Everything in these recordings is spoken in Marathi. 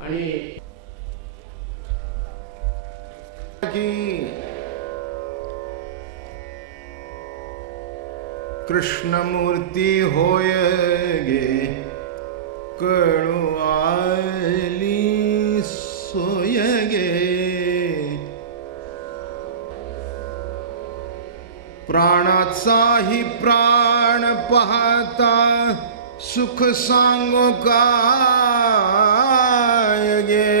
आणि कृष्णमूर्ती होय गे कळू आली सोय गे प्राणाचाही प्राण पाहता सुख सांगो काय गे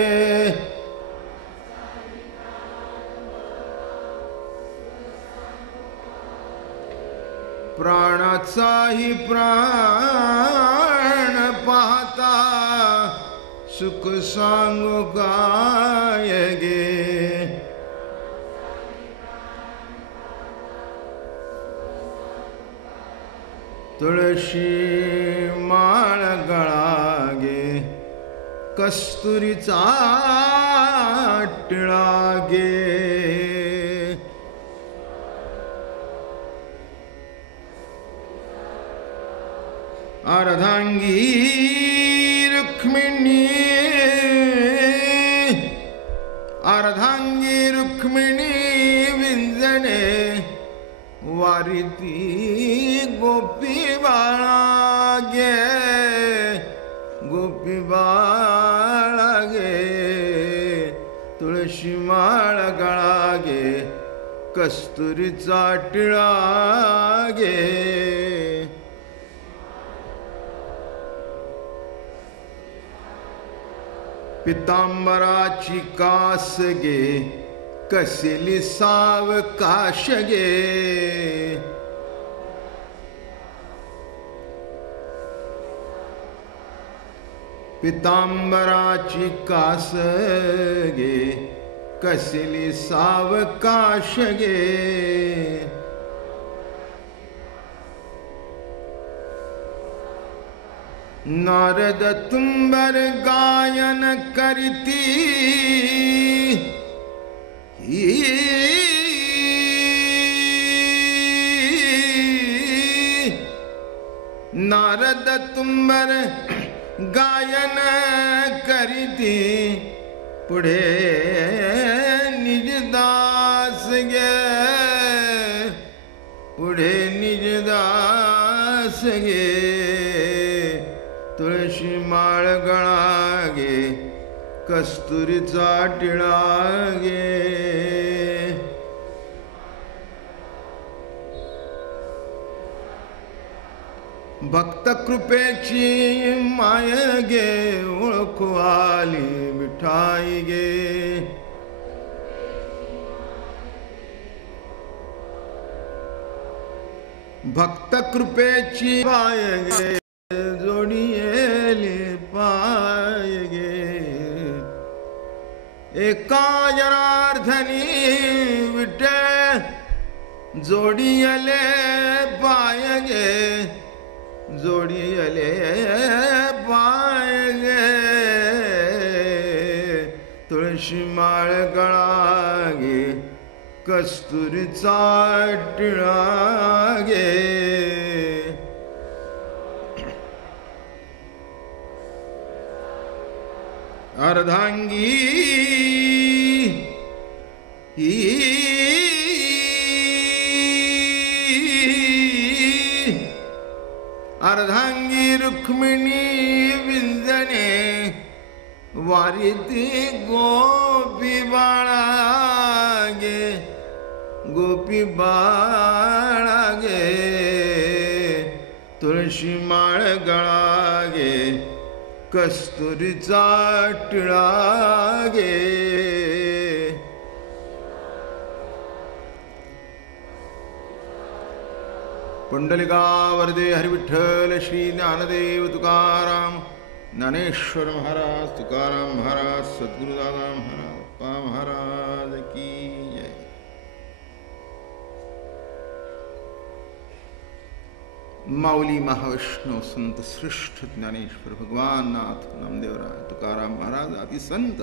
प्राणाचाही प्राण पाहता सुख सांगो काय गे तुळशी माळ गळा गे कस्तुरीचा टिळा गे अर्धांगी रुक्मिणी अर्धांगी रुक्मिणी विंजणे वारीती गोपी बाळा गे गोपी बाळा गे तुळशी माळ गळा गे कस्तुरीचा टिळा गे पितांबराची कास गे कसली सावकाश गे पितांबराची कास गे कसली सावकाश गे नारद तुंबर गायन करती नारद तुंबर गायन करीती पुढे निजदास गे पुढे निजदास गे तुळशी माळ गळा गे कस्तुरीचा टिळा गे भक्त कृपेची माय गे ओळखू आली विठाई गे भक्त कृपेची माय गे जोडी येली पाय गे एका जनार्दनी विठे जोडी येले पाय गे जोडी येले पाय गे तुळशी माळ गळा गे कस्तुरीचा टिळा गे अर्धांगी अर्धांगी रुक्मिणी विंजणे वारीती गोपी बाळा गे गोपी बाळा गे तुळशी माळ गळा गे कस्तुरीचा टिळा गे पुंडलिका वरदे हरिविठ्ठल श्री ज्ञानदेव तुकाराम ज्ञानेश्वर महाराज तुकाराम महाराज सद्गुरुदादा महाराज अप्पा महाराज की जय। माऊली महाविष्णू संत श्रेष्ठ ज्ञानेश्वर भगवान नाथ नामदेवराय तुकाराम महाराज आदि संत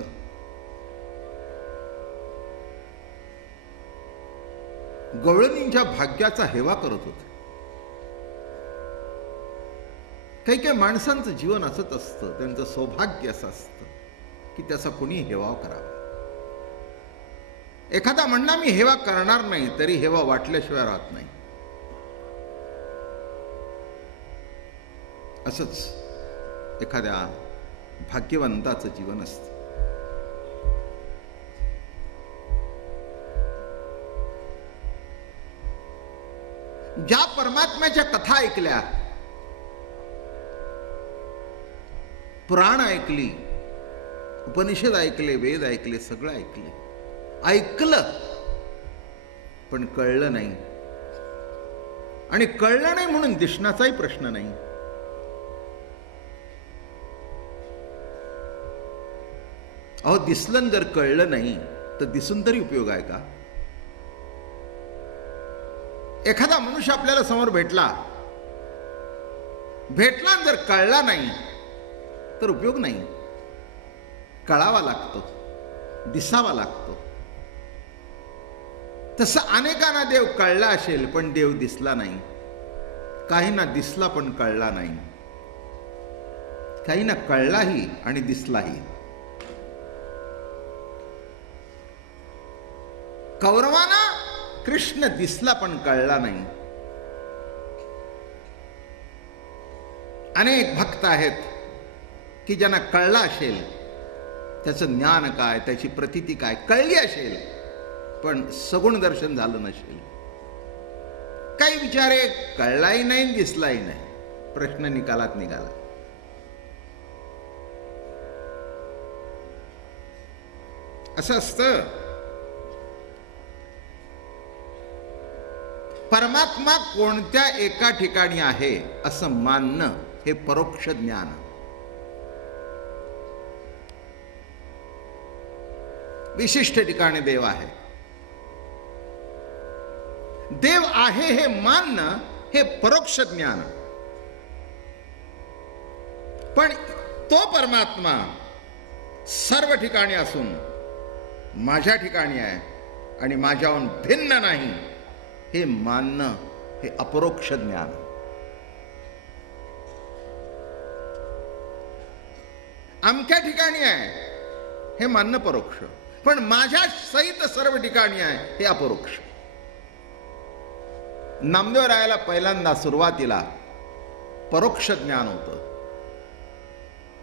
गवळणींच्या भाग्याचा हेवा करत होते. काही काही माणसांचं जीवन असंच असतं, त्यांचं सौभाग्य असं असतं की त्याचा कोणी हेवा करावा. एखादा म्हणणार मी हेवा करणार नाही, तरी हेवा वाटल्याशिवाय राहत नाही. असंच एखाद्या भाग्यवंताचं जीवन असतं. ज्या परमात्म्याच्या कथा ऐकल्या, पुराण ऐकली, उपनिषद ऐकले, वेद ऐकले, सगळं ऐकलं, पण कळलं नाही. आणि कळलं नाही म्हणून दिसण्याचाही प्रश्न नाही. अहो, दिसलं जर कळलं नाही तर दिसून तरी उपयोग आहे का? एखादा मनुष्य आपल्याला समोर भेटला जर कळला नाही तर उपयोग नाही. कळावा लागतो, दिसावा लागतो. तसं अनेकांना देव कळला असेल पण देव दिसला नाही. काहींना दिसला पण कळला नाही. काहींना कळलाही आणि दिसलाही. कौरवांना कृष्ण दिसला पण कळला नाही. अनेक भक्त आहेत की ज्यांना कळला असेल, त्याचं ज्ञान काय, त्याची प्रतीती काय कळली असेल, पण सगुण दर्शन झालं नसेल. काही विचारे कळलाही नाही, दिसलाही नाही. प्रश्न निकालात निघाला. असं असतं. परमात्मा कोणत्या एका ठिकाणी आहे असं मानणं हे परोक्ष ज्ञान. विशिष्ट ठिकाणी देव आहे. देव आहे हे मानणं हे परोक्ष ज्ञान. पण तो परमात्मा सर्व ठिकाणी असून माझ्या ठिकाणी आहे आणि माझ्याहून भिन्न नाही हे मानणं हे अपरोक्ष ज्ञान. अमक्या ठिकाणी आहे हे मानणं परोक्ष, पण माझ्या सहित सर्व ठिकाणी आहे हे अपरोक्ष. नामदेवरायाला पहिल्यांदा सुरुवातीला परोक्ष ज्ञान होतं.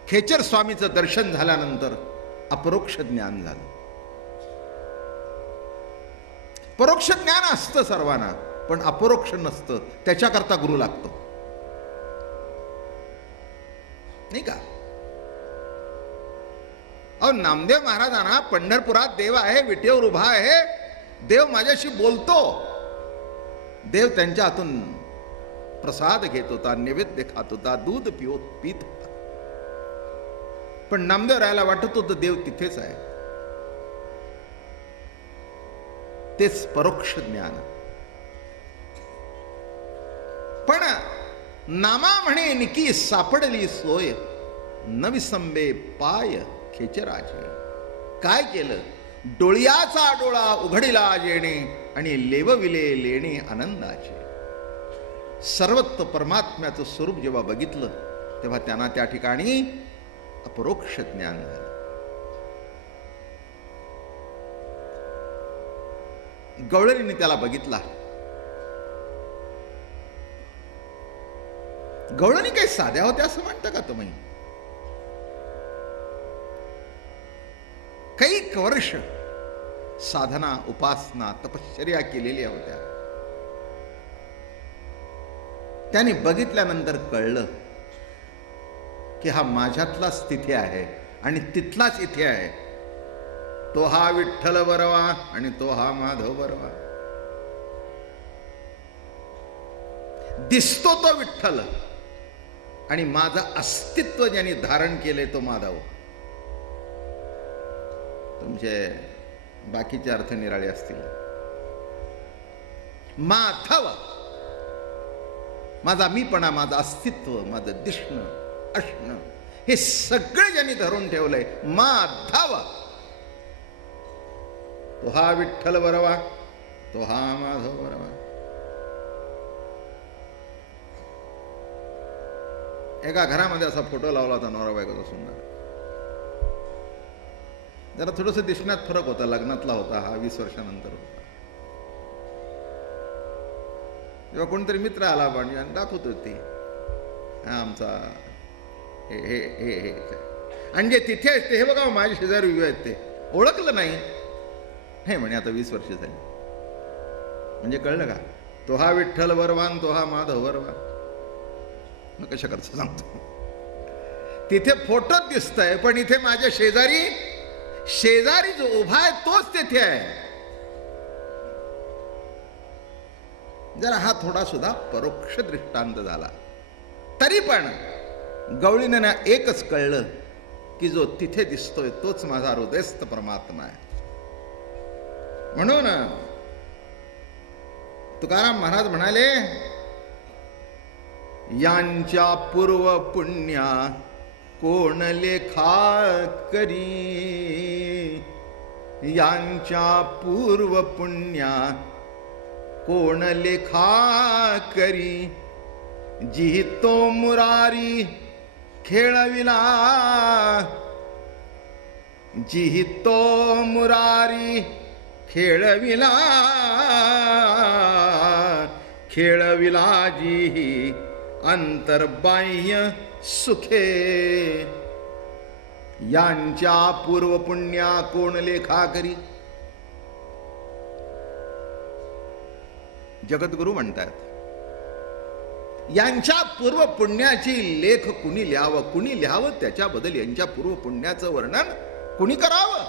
खेचर स्वामीचं दर्शन झाल्यानंतर अपरोक्ष ज्ञान झालं. परोक्ष ज्ञान असतं सर्वांना, पण अपरोक्ष नसतं. त्याच्याकरता गुरु लागतो, नाही का? अहो, नामदेव महाराजांना पंढरपुरात देव आहे, विटेवर उभा आहे, देव माझ्याशी बोलतो. देव त्यांच्या हातून प्रसाद घेत होता, नैवेद्य खात होता, दूध पीत होता. पण नामदेव राहायला वाटत होतं देव तिथेच आहे. तेच परोक्ष ज्ञान. पण नामा म्हणे निकी सापडली सोय, नविसंबे पाय खेचराचे. काय केलं? डोळ्याचा डोळा उघडिला जेणे आणि लेवविले लेणे आनंदाचे. सर्वत्र परमात्म्याचं स्वरूप जेव्हा बघितलं तेव्हा त्यांना त्या ठिकाणी अपरोक्ष ज्ञान झालं. गवळणीने त्याला बघितला. गवळणी काही साध्या होत्या असं म्हणता का तुम्ही? काही वर्ष साधना, उपासना, तपश्चर्या केलेल्या होत्या. त्यांनी बघितल्यानंतर कळलं की हा माझ्यातलाच तिथे आहे आणि तिथलाच इथे आहे. तो हा विठ्ठल बरवा आणि तो हा माधव बरवा. दिसतो तो विठ्ठल आणि माझं अस्तित्व ज्यांनी धारण केले तो माधव. तुमचे बाकीचे अर्थ निराळे असतील. माधव माझा मीपणा, माझं अस्तित्व, माझं दिसणं, असणं हे सगळं ज्यांनी धरून ठेवलंय माधव. तो हा विठ्ठल बरवा, तो हा माधव बरवा. एका घरामध्ये असा फोटो लावला होता नवरा बायकोचा सुंदर. जरा थोडंसं दिसण्यात फरक होता. लग्नातला होता हा, 20 वर्षानंतर होता. जेव्हा कोणतरी मित्र आला आणि दाखवत होती, हा आमचा हे हे हे हे आणि जे तिथे असते हे बघा माझे शेजारी उभे आहेत ते. ओळखलं नाही हे म्हणे आता 20 वर्ष झाली. म्हणजे कळलं का, तो हा विठ्ठल वरवान, तो हा माधव वरवान. मग कशा करता सांगतो. तिथे फोटोच दिसतंय पण इथे माझ्या शेजारी शेजारी जो उभा आहे तोच तिथे आहे. जरा हा थोडा सुद्धा परोक्ष दृष्टांत झाला. तरी पण गवळीनं ना एकच कळलं की जो तिथे दिसतोय तोच माझा हृदयस्थ परमात्मा आहे. म्हणून तुकाराम महाराज म्हणाले, यांच्या पूर्व पुण्या कोण लेखा करी, यांच्या पूर्व पुण्या कोण लेखा करी, जी तो मुरारी खेळविला, जी तो मुरारी खेळविला, खेळविला जी अंतर्बाह्य सुखे, यांच्या पूर्व पुण्या कोण लेखा करी. जगद्गुरु म्हणतात, यांच्या पूर्व पुण्याची लेख कुणी लिहावं, कुणी लिहावं त्याच्याबद्दल यांच्या पूर्व पुण्याचं वर्णन कुणी करावं.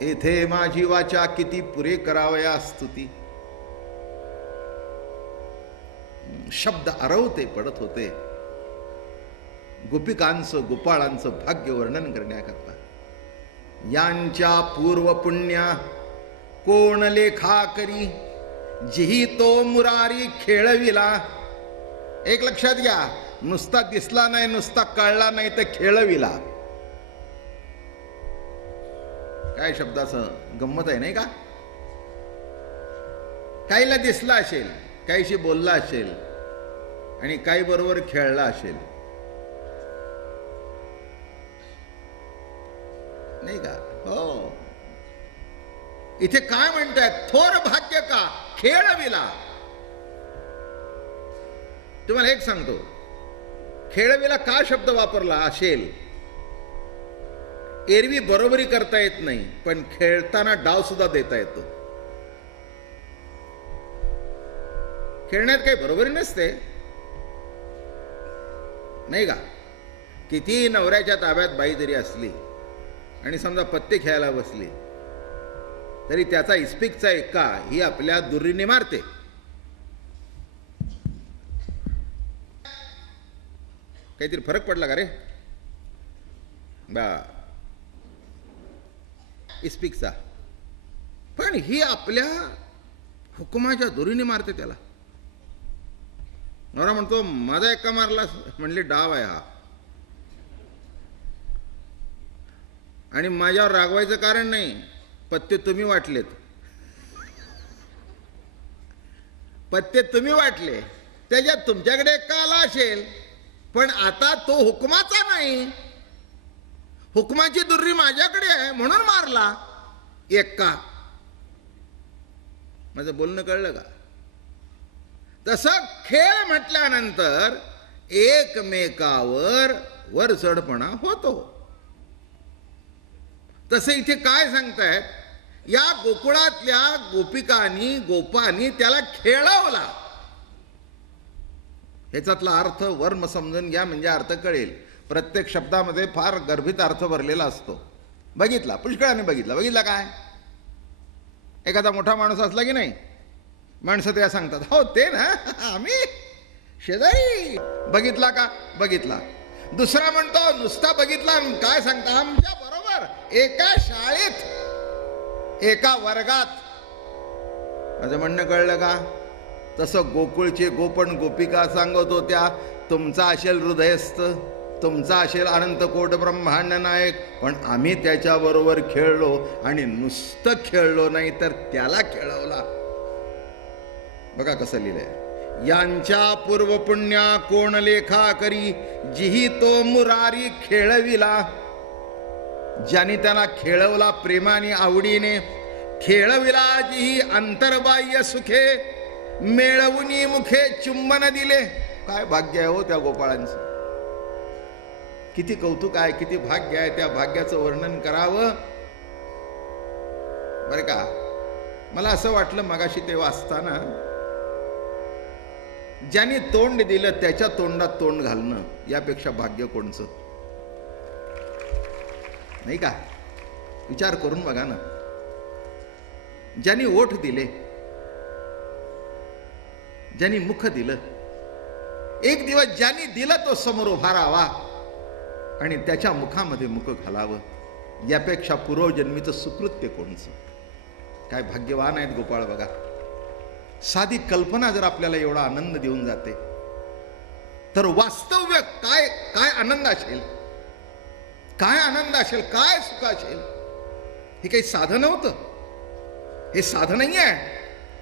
येथे माझी वाचा किती पुरे करावया स्तुती. शब्द आरवते पडत होते गोपिकांचं गोपाळांचं भाग्य वर्णन करण्याकरता. यांच्या पूर्व पुण्या कोण लेखा करी, जिही तो मुरारी खेळविला. एक लक्षात घ्या, नुसता दिसला नाही, नुसता कळला नाही, तर खेळविला. काय शब्दाचं गंमत आहे नाही का. काहीला दिसला असेल, काहीशी बोलला असेल आणि काही बरोबर खेळला असेल नाही का. हो, इथे काय म्हणतायत, थोर भाग्य का खेळविला. तुम्हाला एक सांगतो, खेळविला का शब्द वापरला असेल. एरवी बरोबरी करता येत नाही पण खेळताना डाव सुद्धा देता येतो. खेळण्यात काही बरोबरी नसते नाही का. किती नवऱ्याच्या ताब्यात बाई जरी असली आणि समजा पत्ते खेळायला बसली तरी त्याचा इस्पिकचा एक्का ही आपल्या दुरीने मारते. काहीतरी फरक पडला का रे बा इस्पिकचा. पण ही आपल्या हुकुमाच्या दुरीने मारते त्याला. नवरा म्हणतो माझा एक्का मारला, म्हणले डाव आहे हा. आणि माझ्यावर रागवायचं कारण नाही, पत्ते तुम्ही वाटलेत, पत्ते तुम्ही वाटले, त्याच्यात तुमच्याकडे एक्का आला असेल पण आता तो हुकुमाचा नाही, हुकुमाची दुर्री माझ्याकडे आहे म्हणून मारला एक्का. माझं बोलणं कळलं का. तसं खेळ म्हटल्यानंतर एकमेकावर वरचढपणा होतो. तसं इथे काय सांगतायत, या गोकुळातल्या गोपिकांनी गोपांनी त्याला खेळवला. ह्याच्यातला अर्थ वर्म समजून घ्या म्हणजे अर्थ कळेल. प्रत्येक शब्दामध्ये फार गर्भित अर्थ भरलेला असतो. बघितला, पुष्कळाने बघितला. बघितला काय, एखादा मोठा माणूस असला की नाही, माणसं त्या सांगतात हो ते ना आम्ही शेजारी. बघितला का, बघितला. दुसरा म्हणतो नुसता बघितला, काय सांगता आमच्या बरोबर एका शाळेत एका वर्गात. माझं म्हणणं कळलं का. तसं गोकुळचे गोपण गोपिका सांगत होत्या, तुमचा असेल हृदयस्थ, तुमचा असेल अनंतकोट ब्रह्मांड नायक, पण आम्ही त्याच्याबरोबर खेळलो आणि नुसतं खेळलो नाही तर त्याला खेळवला. बघा कसं लिहिलंय. यांच्या पूर्व पुण्या कोण लेखा करी, जिही तो मुरारी खेळविला. ज्यांनी त्यांना खेळवला प्रेमाने आवडीने, खेळविला जिही अंतर्बाह्य सुखे, मिळवुनी मुखे चुंबन दिले. काय भाग्य आहे हो त्या गोपाळांचं, किती कौतुक आहे, किती भाग्य आहे. त्या भाग्याचं वर्णन करावं बरं का. मला असं वाटलं मगाशी ते वाचताना, ज्यांनी तोंड दिलं त्याच्या तोंडात तोंड घालणं यापेक्षा भाग्य कोणचं, नाही का. विचार करून बघा ना. ज्यांनी ओठ दिले, ज्यांनी मुख दिलं, एक दिवस ज्यांनी दिलं तो समोर उभा राहावा आणि त्याच्या मुखामध्ये मुख घालावं, यापेक्षा पूर्वजन्मीचं सुकृत्य कोणचं. काय भाग्यवान आहेत गोपाळ बघा. साधी कल्पना जर आपल्याला एवढा आनंद देऊन जाते, तर वास्तव्य काय काय आनंद असेल, काय आनंद असेल, काय सुख असेल. हे काही साधन नव्हतं, हे साधन नाही आहे.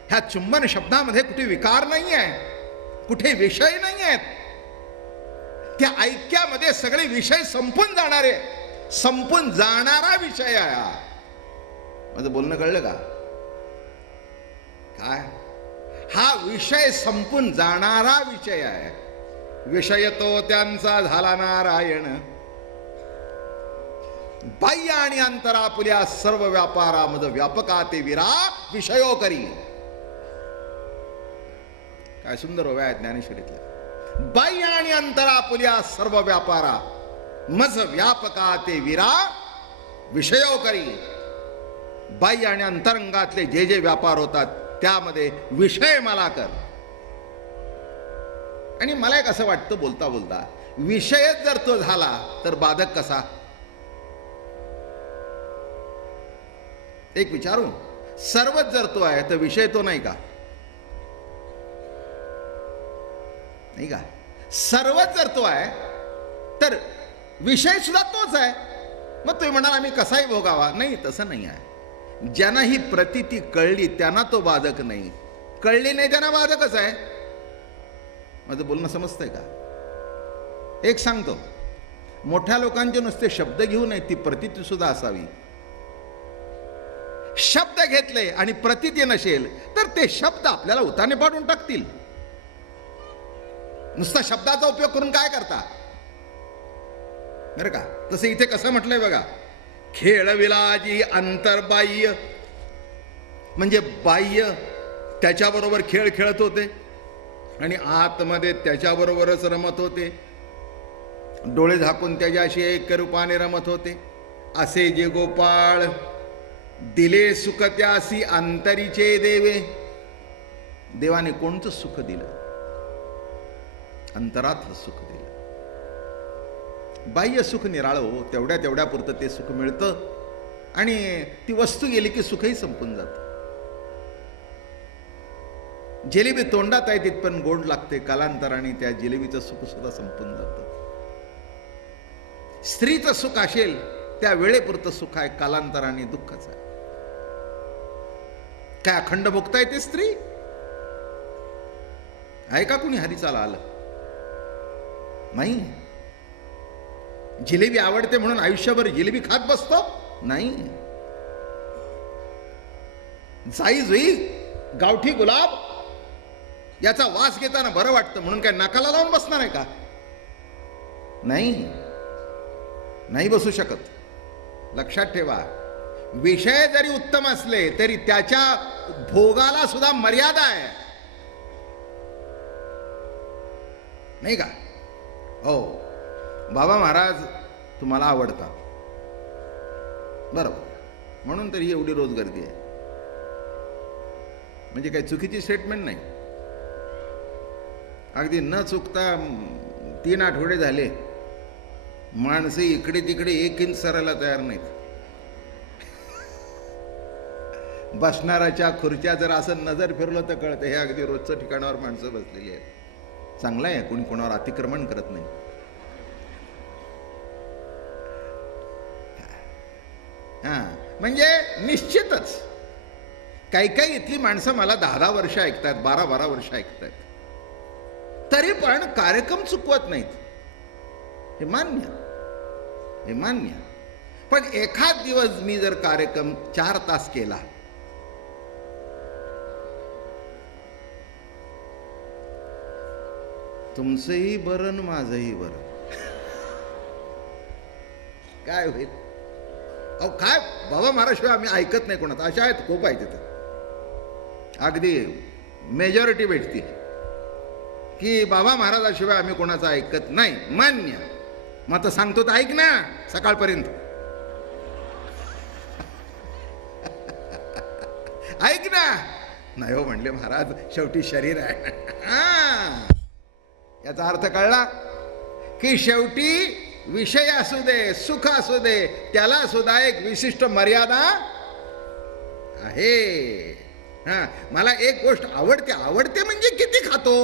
ह्या चुंबन शब्दामध्ये कुठे विकार नाही आहे, कुठे विषय नाही आहेत. त्या ऐक्यामध्ये सगळे विषय संपून जाणारे, संपून जाणारा विषय आहे. माझं बोलणं कळलं का. काय हा विषय संपून जाणारा विषय आहे. विषय तो त्यांचा झाला नारायण, बाह्य आणि अंतरापुल्या सर्व व्यापारा मज व्यापका ते विरा विषयो करी. काय सुंदर ओव्या आहेत ज्ञानेश्वरीतल्या. बाह्य आणि अंतरापुल्या सर्व व्यापारा मज व्यापका ते विरा विषयो करी. बाह्य आणि अंतरंगातले जे जे व्यापार होतात त्यामध्ये विषय मला कर. आणि मला एक असं वाटतं बोलता बोलता, विषयच जर तो झाला तर बाधक कसा. एक विचारू, सर्वच जर तो आहे तर विषय तो नाही का. नाही का. सर्वच जर तो आहे तर विषय सुद्धा तोच आहे. मग तुम्ही म्हणाल आम्ही कसाही भोगावा. नाही, तसं नाही आहे. ज्यांना ही प्रतीती कळली त्यांना तो बाधक नाही, कळली नाही त्यांना बाधकच आहे. माझं बोलणं समजतंय का. एक सांगतो, मोठ्या लोकांचे नुसते शब्द घेऊ नये, ती प्रतीती सुद्धा असावी. शब्द घेतले आणि प्रतीती नसेल तर ते शब्द आपल्याला उताने पाडून टाकतील. नुसता शब्दाचा उपयोग करून काय करता बरं का. तसं इथे कसं म्हटलंय बघा, खेळविला जी अंतर्बाह्य, म्हणजे बाह्य त्याच्याबरोबर खेळ खेळत होते आणि आतमध्ये त्याच्याबरोबरच रमत होते. डोळे झाकून त्याच्याशी एक रूपाने रमत होते. असे जे गोपाळ दिले सुख त्यासी अंतरीचे देवे. देवाने कोणतं सुख दिलं, अंतरातलं सुख दिलं. बाह्य सुख निराळं हो, तेवढ्या तेवढ्या पुरतं ते सुख मिळतं आणि ती वस्तू गेली की सुखही संपून जातं. जिलेबी तोंडात आहे तिथपर्यंत गोड लागते, कालांतराने त्या जिलेबीचं सुख सुद्धा संपून जातं. स्त्रीचं सुख असेल त्या वेळेपुरतं सुख आहे, कालांतराने दुःखच आहे. काय अखंड भोगता येते स्त्री आहे का. कुणी हरीचाला आलं नाही. जिलेबी आवडते म्हणून आयुष्यभर जिलेबी खात बसतो नाही. जाई जुई गावठी गुलाब याचा वास घेताना बरं वाटतं म्हणून काय नाकाला लावून बसणार आहे का. नाही, नाही बसू शकत. लक्षात ठेवा, विषय जरी उत्तम असले तरी त्याच्या भोगाला सुद्धा मर्यादा आहे, नाही का. हो, बाबा महाराज तुम्हाला आवडतात बरोबर, म्हणून तर ही एवढी रोज गर्दी आहे. म्हणजे काही चुकीची स्टेटमेंट नाही. अगदी न चुकता 3 आठवडे झाले माणसे इकडे तिकडे 1 इंच सरायला तयार नाहीत. बसणाऱ्याच्या खुर्च्या जर असं नजर फिरलं तर कळतं हे अगदी रोजच्या ठिकाणावर माणसं बसलेली आहेत. चांगलं आहे, कोणी कोणावर अतिक्रमण करत नाही. म्हणजे निश्चितच काही काही इथली माणसं मला 10-10 वर्ष ऐकतात, 12-12 वर्ष ऐकतात. तरी पण कार्यक्रम चुकवत नाहीत, हे मान्य, हे मान्य. पण एखाद दिवस मी जर कार्यक्रम 4 तास केला, तुमचंही बरं न माझंही बरं, काय होईल? अहो काय बाबा महाराजशिवाय आम्ही ऐकत नाही कोणाचं, अशा आहेत खूप आहे तिथं. अगदी मेजॉरिटी भेटतील की बाबा महाराजाशिवाय आम्ही कोणाचं ऐकत नाही. मान्य. मग आता सांगतो तर ऐक ना सकाळपर्यंत, ऐक ना. नाही हो म्हणले महाराज, शेवटी शरीर आहे. याचा अर्थ कळला की शेवटी विषय असू दे, सुख असू दे, त्याला सुद्धा एक विशिष्ट मर्यादा आहे. मला एक गोष्ट आवडते, आवडते म्हणजे किती खातो?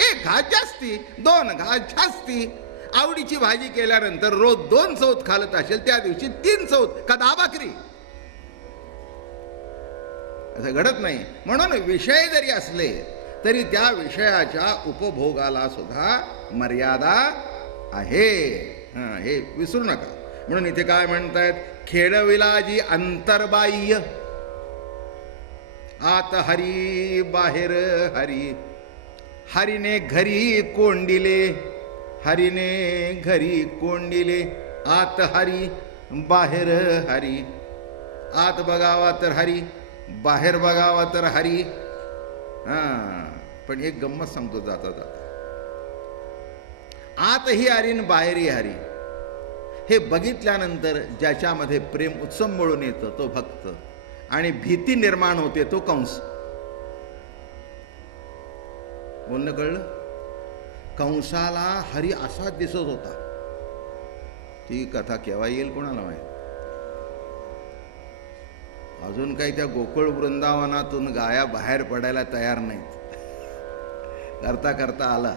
1 घास जास्ती, 2 घास जास्ती. आवडीची भाजी केल्यानंतर रोज 2 चौथ खालत असेल, त्या दिवशी 3 चौथ का 10 भाकरी, असं घडत नाही. म्हणून विषय जरी असले तरी त्या विषयाच्या उपभोगाला सुद्धा मर्यादा आहे, हे विसरू नका. म्हणून इथे काय म्हणतायत? खेळविलाजी अंतर्बाह्य, आत हरी बाहेर हरी. हरीने घरी कोंडिले, हरीने घरी कोंडिले. आत हरी बाहेर हरी. आत बघावा तर हरी, बाहेर बघावा तर हरी. पण एक गंमत सांगतो जाता जाता. आतही हरी न बाहेरही हरी, हे बघितल्यानंतर ज्याच्यामध्ये प्रेम उत्संबळून येतं तो भक्त, आणि भीती निर्माण होते तो कंस. बोलणं कळलं? कंसाला हरी असाच दिसत होता. ती कथा केव्हा येईल कोणाला माहित. अजून काही त्या गोकुळ वृंदावनातून गाया बाहेर पडायला तयार नाहीत. करता करता आला.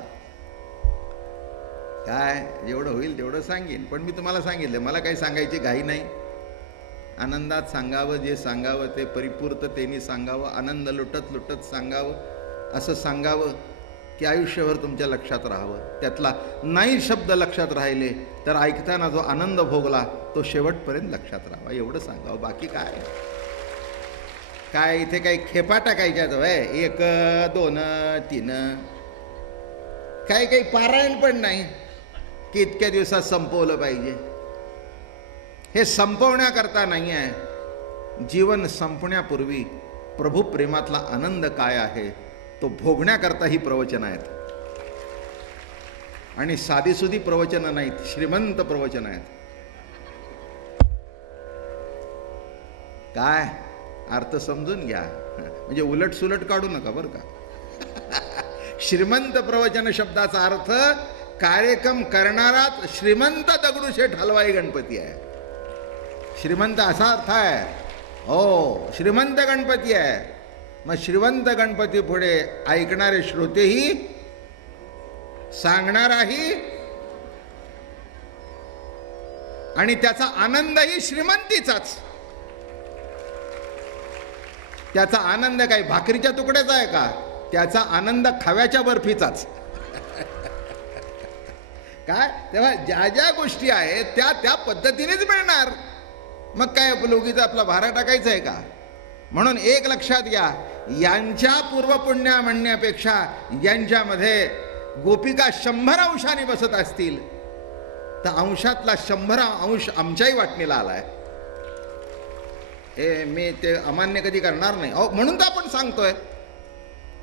काय जेवढं होईल तेवढं सांगेन, पण मी तुम्हाला सांगितलं मला काही सांगायची घाई नाही. आनंदात सांगावं, जे सांगावं ते परिपूर्ततेने सांगावं, आनंद लुटत लुटत सांगावं. असं सांगावं की आयुष्यभर तुमच्या लक्षात राहावं. त्यातला नाही शब्द लक्षात राहिले तर ऐकताना जो आनंद भोगला तो शेवटपर्यंत लक्षात राहावा, एवढं सांगावं. बाकी काय काय इथे काही खेपा टाकायच्यात वय 1 2 3, काही काही पारायण पण नाही की इतक्या दिवसात संपवलं पाहिजे. हे संपवण्याकरता नाही आहे. जीवन संपण्यापूर्वी प्रभू प्रेमातला आनंद काय आहे तो भोगण्याकरता ही प्रवचनं आहेत. आणि साधीसुधी प्रवचनं नाहीत, श्रीमंत प्रवचनं आहेत. काय अर्थ समजून घ्या, म्हणजे उलट सुलट काढू नका बरं का. श्रीमंत प्रवचन शब्दाचा अर्थ कार्यक्रम करणाराच श्रीमंत दगडूशेठ हलवाई गणपती आहे. श्रीमंत असा अर्थ आहे. हो, श्रीमंत गणपती आहे. मग श्रीमंत गणपती पुढे ऐकणारे श्रोतेही, सांगणाराही, आणि त्याचा आनंदही श्रीमंतीचाच. त्याचा आनंद काही भाकरीच्या तुकड्याचा आहे का? त्याचा आनंद खव्याच्या बर्फीचाच. काय तेव्हा ज्या ज्या गोष्टी आहेत त्या त्या पद्धतीनेच मिळणार. मग काय लोकीचं आपला भारा टाकायचा आहे का? म्हणून एक लक्षात घ्या, यांच्या पूर्वपुण्या म्हणण्यापेक्षा यांच्यामध्ये गोपिका 100 अंशाने बसत असतील तर अंशातला 100 अंश आमच्याही वाटणीला आलाय. हे मी ते अमान्य कधी करणार नाही. अहो म्हणून तर आपण सांगतोय.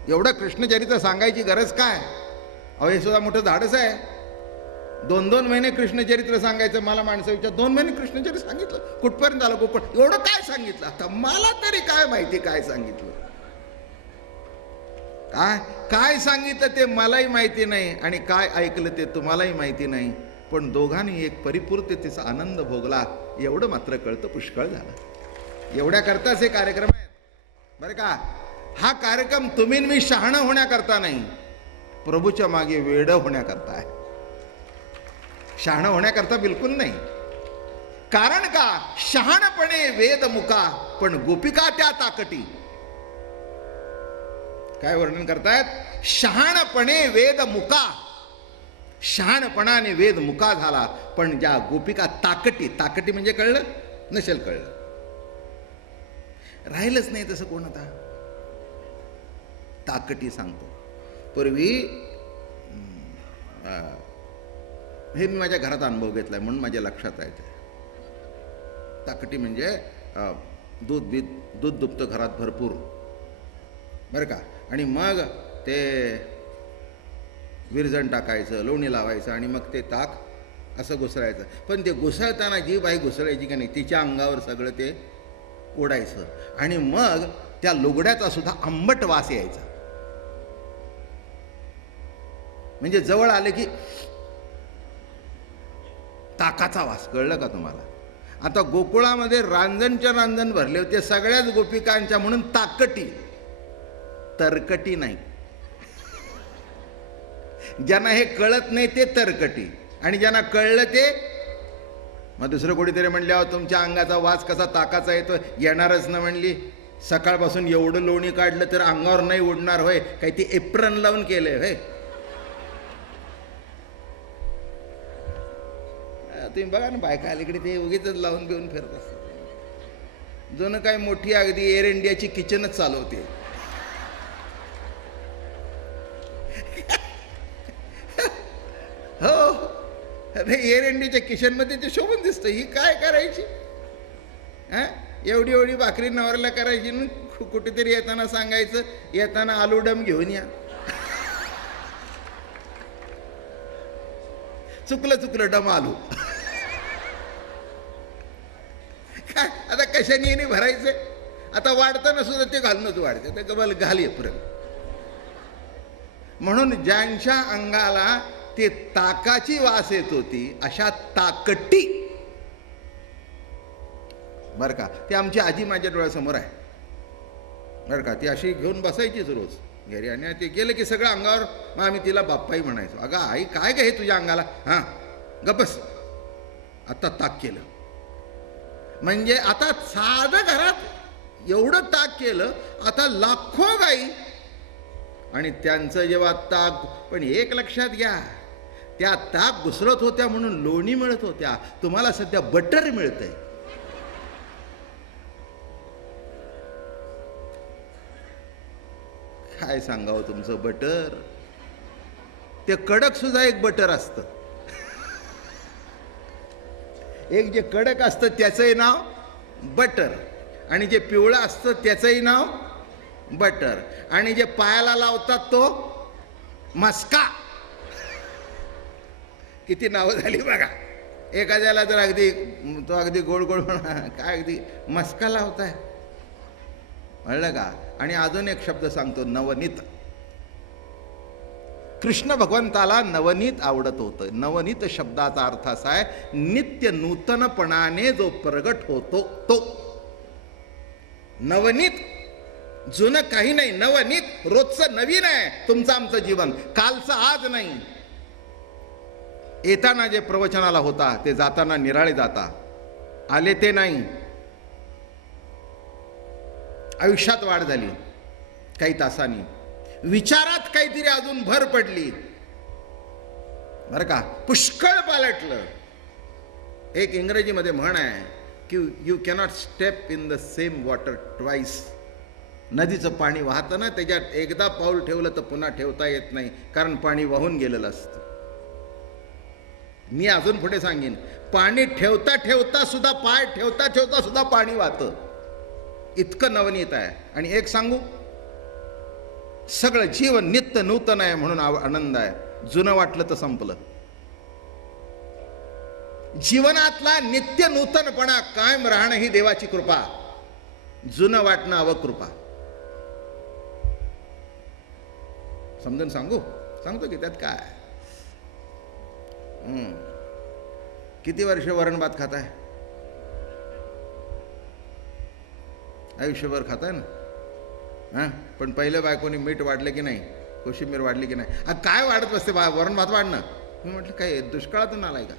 एवढं कृष्णचरित्र सांगायची गरज काय? अहो हे सुद्धा मोठं धाडस आहे. 2-2 महिने कृष्णचरित्र सांगायचं. मला माणसं विचार 2 महिने कृष्णचरित्र सांगितलं, कुठपर्यंत आलं गोकुळ? एवढं काय सांगितलं? आता मला तरी काय माहिती काय सांगितलं. काय सांगितलं ते मलाही माहिती नाही आणि काय ऐकलं ते तुम्हालाही माहिती नाही. पण दोघांनी एक परिपूर्ततेचा आनंद भोगला एवढं मात्र कळतं. पुष्कळ झालं. एवढ्या करताच हे कार्यक्रम आहेत बरं का. हा कार्यक्रम तुम्ही मी शहाणं होण्याकरता नाही, प्रभूच्या मागे वेडं होण्याकरता आहे. शहाणं होण्याकरता बिलकुल नाही. कारण का? शहाणपणे वेद मुका पण गोपिका त्या ताकटी. काय वर्णन करतायत? शहाणपणे वेद मुका, शहाणपणाने वेद मुका झाला, पण ज्या गोपिका ताकटी, ताकटी म्हणजे कळलं नसेल, कळलं, राहिलंच नाही तसं कोण आता. ताकटी सांगतो. पूर्वी हे मी माझ्या घरात अनुभव घेतलाय म्हणून माझ्या लक्षात आहे. ताकटी म्हणजे दूध दुभतं घरात भरपूर, बरं का, आणि मग ते विरजण टाकायचं, लोणी लावायचं आणि मग ते ताक असं घुसळायचं. पण ते घुसळताना जी बाई घुसळायची का नाही तिच्या अंगावर सगळं ते ओढायचं आणि मग त्या लुगड्याचा सुद्धा आंबट वास यायचा. म्हणजे जवळ आले की ताकाचा वास. कळलं का तुम्हाला? आता गोकुळामध्ये रांजणच्या रांजण भरले होते सगळ्याच गोपिकांच्या, म्हणून ताकटी, तरकटी नाही. ज्यांना हे कळत नाही ते तरकटी, आणि ज्यांना कळलं ते मग दुसरं कोणीतरी म्हणल्यावर तुमच्या अंगाचा वास कसा ताकाचा येतो, येणारच ना म्हणली. सकाळपासून एवढं लोणी काढलं तर अंगावर नाही उडणार होय? काही ती एप्रन लावून केलंय होय? तुम्ही बघा ना, बायका अलीकडे ते उगीच लावून घेऊन फिरत असतात. जणू काय मोठी अगदी एअर इंडियाची किचनच चालवते. हो, एअर इंडियाच्या किचनमध्ये ते शोभून दिसतं. ही काय करायची? एवढी एवढी भाकरी नवऱ्याला करायची, कुठेतरी येताना सांगायचं, येताना आलूडम घेऊन या. चुकलं डम आलू. काय आता कशाने नाही भरायचं? आता वाढताना सुद्धा ते घालूनच वाढते, तर गबल घाल येपर्यंत. म्हणून ज्यांच्या अंगाला ते ताकाची वास येत होती अशा ताकटी, बर का, ती आमची आजी माझ्या डोळ्यासमोर आहे, बर का. ती अशी घेऊन बसायचीच रोज घरी, आणि ते गेलं की सगळं अंगावर. मग आम्ही तिला बाप्पाही म्हणायचो. अगं आई काय काय हे तुझ्या अंगाला? हां गप्पस, आता ताक केलं. म्हणजे आता साधं घरात एवढं ताक केलं, आता लाखो गाई, आणि त्यांचं जेव्हा ताक. पण एक लक्षात घ्या, त्या ताक घुसळत होत्या म्हणून लोणी मिळत होत्या, तुम्हाला सध्या बटर मिळतंय. काय सांगावं तुमचं बटर? ते कडक सुद्धा एक बटर असतं. एक जे कडक असतं त्याचंही नाव बटर, आणि जे पिवळं असतं त्याचंही नाव बटर, आणि जे पायाला लावतात तो मस्का. किती नावं झाली बघा. एखाद्याला जर अगदी गोड गोड काय अगदी मस्का लावताय, कळलं का? आणि अजून एक शब्द सांगतो, नवनीत. कृष्ण भगवंताला नवनीत आवडत होतं. नवनीत शब्दाचा अर्थ असा आहे, नित्य नूतनपणाने जो प्रगट होतो तो. नवनीत, जुनं काही नाही, नवनीत रोजचं नवीन आहे तुमचं आमचं जीवन, कालचं आज नाही. येताना जे प्रवचनाला होता ते जाताना निराळे जाता आले ते नाही. आयुष्यात वाढ झाली काही तासांनी, विचारात काहीतरी अजून भर पडली, बरं का, पुष्कळ पालटलं. एक इंग्रजीमध्ये म्हण आहे की you cannot step in the same water twice. नदीचं पाणी वाहतं ना, त्याच्यात एकदा पाऊल ठेवलं तर पुन्हा ठेवता येत नाही, कारण पाणी वाहून गेलेलं असतं. मी अजून पुढे सांगेन, पाणी ठेवता ठेवता सुद्धा, पाय ठेवता ठेवता सुद्धा पाणी वाहतं, इतकं नवनीत आहे. आणि एक सांगू, सगळं जीवन नित्य नूतन आहे म्हणून आनंद आहे. जुनं वाटलं तर संपलं. जीवनातला नित्य नूतनपणा कायम राहणं ही देवाची कृपा, जुनं वाटणं अवकृपा. समजून सांगतो की त्यात काय. किती वर्ष वरण भात खाताय? आयुष्यभर खाताय ना. हां, पण पहिलं बायकोनी मीठ वाढलं की नाही, कोशिंबीर वाढली की नाही, काय वाढत बसते वरण भात वाढणं. मी म्हटलं काय दुष्काळातून आलाय का?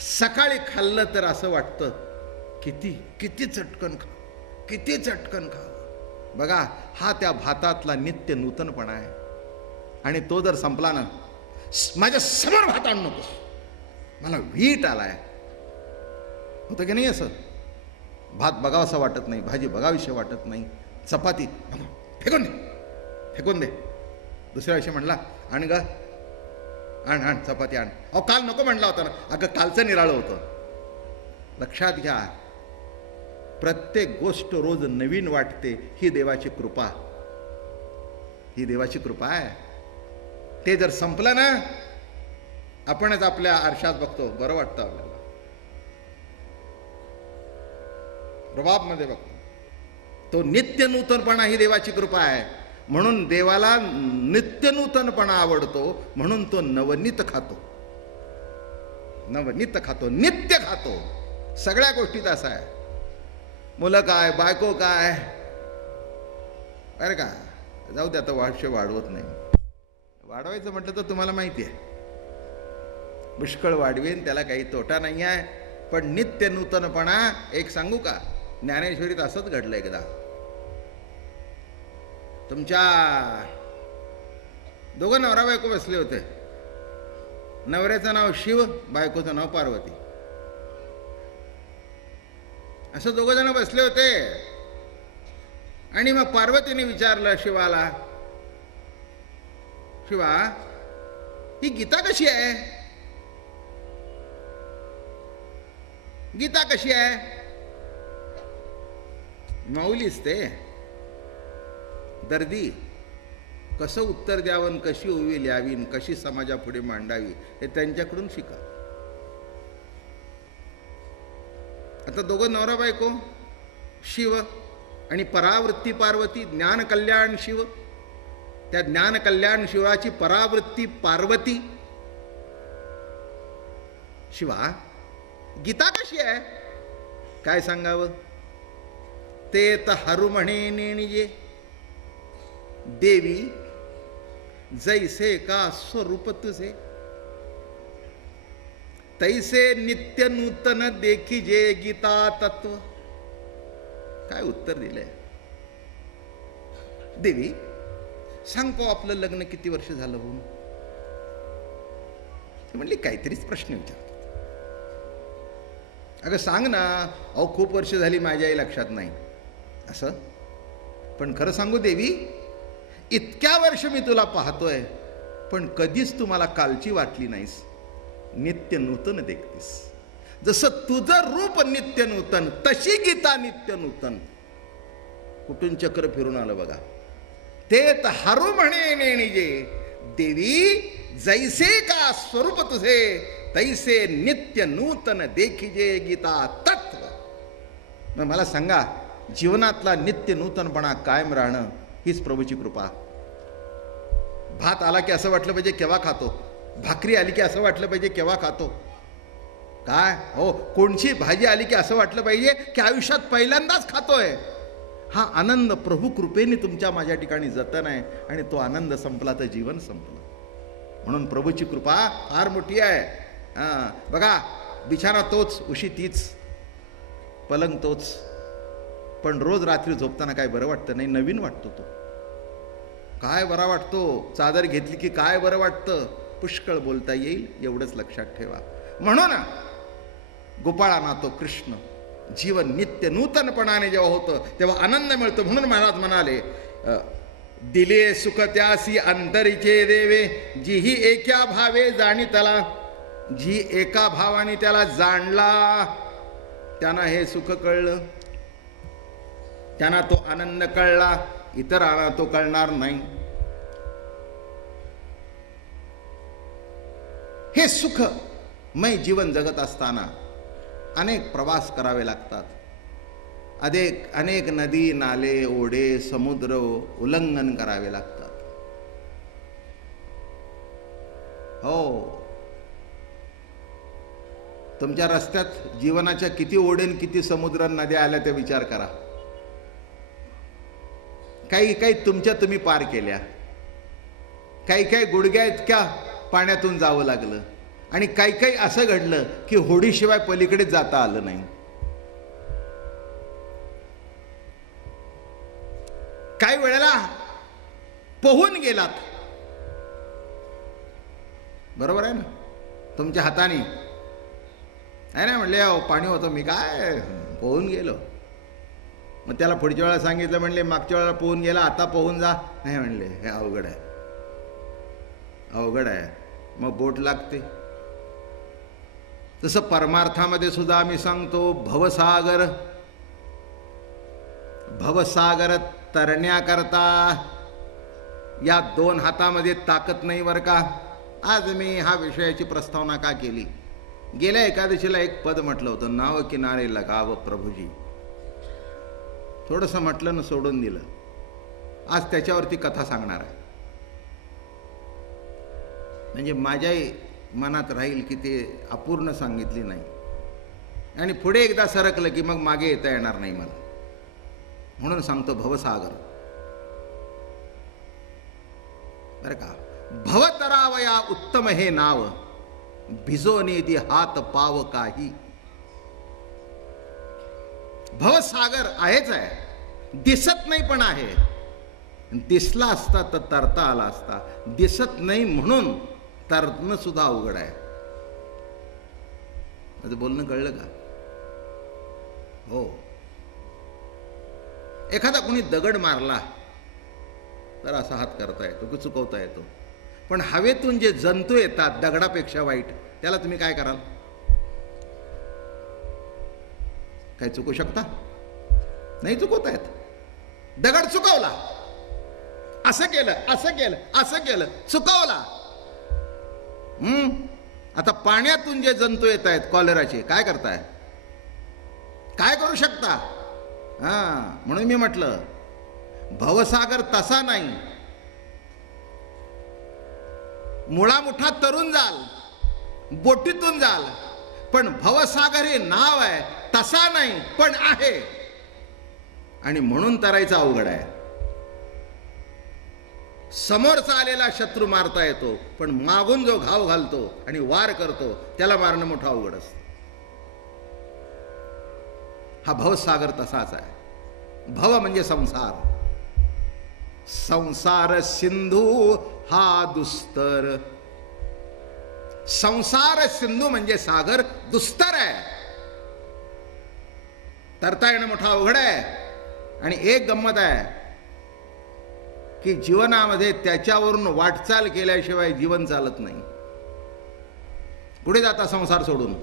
सकाळी खाल्लं तर असं वाटतं किती किती चटकन खा, किती चटकन खावं. बघा, हा त्या भातातला नित्य नूतनपणा आहे. आणि तो जर संपला ना, माझ्या समोर भात आणू नकोस, मला वीट आलाय, होतं की नाही असं. भात बघावासा वाटत नाही, भाजी बघाविषयी वाटत नाही, चपाती फेकून दे, फेकून दे. दुसऱ्या दिवशी म्हणला, आण ग, आण आण चपाती आण. अहो काल नको म्हणला होता ना. अगं कालचं निराळं होतं. लक्षात घ्या, प्रत्येक गोष्ट रोज नवीन वाटते, ही देवाची कृपा, ही देवाची कृपा आहे. ते जर संपलं ना, आपणच आपल्या आरशात बघतो, बरं वाटतं आपल्याला. प्रभाव मध्ये बघतो, तो नित्य नूतनपणा ही देवाची कृपा आहे. म्हणून देवाला नित्य नूतनपणा आवडतो, म्हणून तो नवनीत खातो, नवनीत खातो, नित्य खातो. सगळ्या गोष्टीत असं आहे. मुलं काय, बायको काय, अरे का जाऊ दे, आता वर्ष वाढवत नाही. वाढवायचं म्हटलं तर तुम्हाला माहिती आहे, पुष्कळ वाढवेन, त्याला काही तोटा नाही आहे. पण नित्य नूतनपणा, एक सांगू का, ज्ञानेश्वरीत असंच घडलं एकदा. तुमच्या दोघं नवरा बायको बसले होते. नवऱ्याचं नाव शिव, बायकोचं नाव पार्वती. असं दोघं जण बसले होते. आणि मग पार्वतीने विचारलं शिवाला, शिवा, ही गीता कशी आहे? गीता कशी आहे? माऊलीच ते दर्दी, कसं उत्तर द्यावं, कशी ओवी ल्यावीन, कशी समाजापुढे मांडावी, हे त्यांच्याकडून शिका. आता दोघं नवरा बायको, शिव आणि परावृत्ती पार्वती, ज्ञान कल्याण शिव, त्या ज्ञान कल्याण शिवाची परावृत्ती पार्वती. शिवा, गीता कशी आहे? काय सांगावं? ते तर हरू म्हणे नेणिये, देवी जैसे का स्वरूप तुझे, तैसे नित्य नूतन देखी जे गीता तत्व. काय उत्तर दिलंय? देवी सांग पाहू, आपलं लग्न किती वर्ष झालं होऊन? म्हणली काहीतरीच प्रश्न विचारतात. अगं सांग ना. अहो खूप वर्ष झाली, माझ्याही लक्षात नाही. असं? पण खरं सांगू देवी, इतक्या वर्ष मी तुला पाहतोय, पण कधीच तू मला कालची वाटली नाहीस. नित्य नूतन देखतीस. जसं तुझं रूप नित्य नूतन, तशी गीता नित्य नूतन. कुठून चक्र फिरून आलं बघा. ते तर हरू म्हणे नेणिजे, देवी जैसे का स्वरूप तुझे, तैसे नित्य नूतन देखिजे गीता तत्व. मग मला सांगा, जीवनातला नित्य नूतनपणा कायम राहणं हीच प्रभूची कृपा. भात आला की असं वाटलं पाहिजे केव्हा खातो, भाकरी आली की असं वाटलं पाहिजे केव्हा खातो. काय हो, कोणची भाजी आली की असं वाटलं पाहिजे की आयुष्यात पहिल्यांदाच खातोय. हा आनंद प्रभू कृपेने तुमच्या माझ्या ठिकाणी जतन आहे. आणि तो आनंद संपला तर जीवन संपलं. म्हणून प्रभूची कृपा फार मोठी आहे. बघा, बिछाना तोच, उशी तीच, पलंग तोच, पण रोज रात्री झोपताना काय बरं वाटतं नाही, नवीन वाटतो तो. काय बरा वाटतो, चादर घेतली की काय बरं वाटतं. पुष्कळ बोलता येईल, एवढंच लक्षात ठेवा. म्हणून गोपाळा ना तो कृष्ण, जीवन नित्य नूतनपणाने जेव्हा होतं तेव्हा आनंद मिळतो. म्हणून महाराज म्हणाले, दिले सुख त्यासी अंतरीचे देवे, जीही एका भावे जाणी त्याला. जी एका भावाने त्याला जाणला, त्यांना हे सुख कळलं, त्यांना तो आनंद कळला, इतरांना तो कळणार नाही. हे सुख मय जीवन जगत असताना अनेक प्रवास करावे लागतात. अनेक नदी नाले ओढे समुद्र उल्लंघन करावे लागतात. हो, तुमच्या रस्त्यात जीवनाच्या किती ओढेन किती समुद्र नद्या आल्या ते विचार करा. काही काही तुमच्या तुम्ही पार केल्या, काही काही गुडघ्या इतक्या पाण्यातून जावं लागलं, आणि काही काही असं घडलं की होडीशिवाय पलीकडे जाता आलं नाही. काही वेळेला पोहून गेलात, बरोबर आहे ना, तुमच्या हाताने नाही म्हणले अहो पाणी होतं मी काय पोहून गेलो. मग त्याला पुढच्या वेळेला सांगितलं, म्हणले मागच्या वेळेला पोहून गेला आता पोहून जा, नाही म्हणले हे अवघड आहे, अवघड आहे, मग बोट लागते. तसं परमार्थामध्ये सुद्धा आम्ही सांगतो भवसागर, भवसागर तरण्याकरता या दोन हातामध्ये ताकद नाही बरं का. आज मी हा विषयाची प्रस्तावना का केली, गेल्या एकादशीला एक पद म्हटलं होतं, नाव किनारे लगाव प्रभुजी, थोडंसं म्हटलं ना सोडून दिलं. आज त्याच्यावरती कथा सांगणार आहे, म्हणजे माझ्याही मनात राहील की ते अपूर्ण सांगितली नाही, आणि पुढे एकदा सरकलं की मग मागे येता येणार नाही मला, म्हणून सांगतो भवसागर बरं का. भवतरावया उत्तम हे नाव, भिजोनेदी हात पाव काही. भवसागर आहेच आहे, दिसत नाही पण आहे. दिसला असता तर तरता आला असता, दिसत नाही म्हणून तरतणं सुद्धा अवघड आहे. माझं बोलणं कळलं का? हो. एखादा कोणी दगड मारला तर असा हात करता येतो की चुकवता येतो, पण हवेतून जे जंतू येतात दगडापेक्षा वाईट, त्याला तुम्ही काय कराल? काय चुकू शकता? नाही चुकवता येत. दगड चुकवला, असं केलं असं केलं असं केलं, चुकवला. आता पाण्यातून जे जंतू येत आहेत कॉलेराचे, काय करताय? काय करू शकता? म्हणून मी म्हटलं भवसागर तसा नाही. मुळामुठा तरुण जाल, बोटीतून जाल, पण भवसागर हे नाव आहे तसा नाही पण आहे, आणि म्हणून तरायचं अवघड आहे. समोरचा आलेला शत्रू मारता येतो, पण मागून जो घाव घालतो आणि वार करतो त्याला मारणं मोठं अवघड असतं. हा भवसागर तसाच आहे. भव म्हणजे संसार, संसार सिंधू हा दुस्तर. संसार सिंधू म्हणजे सागर दुस्तर आहे, तरता येणं मोठं अवघड आहे. आणि एक गंमत आहे की जीवनामध्ये त्याच्यावरून वाटचाल केल्याशिवाय जीवन चालत नाही. कुठे जाता संसार सोडून?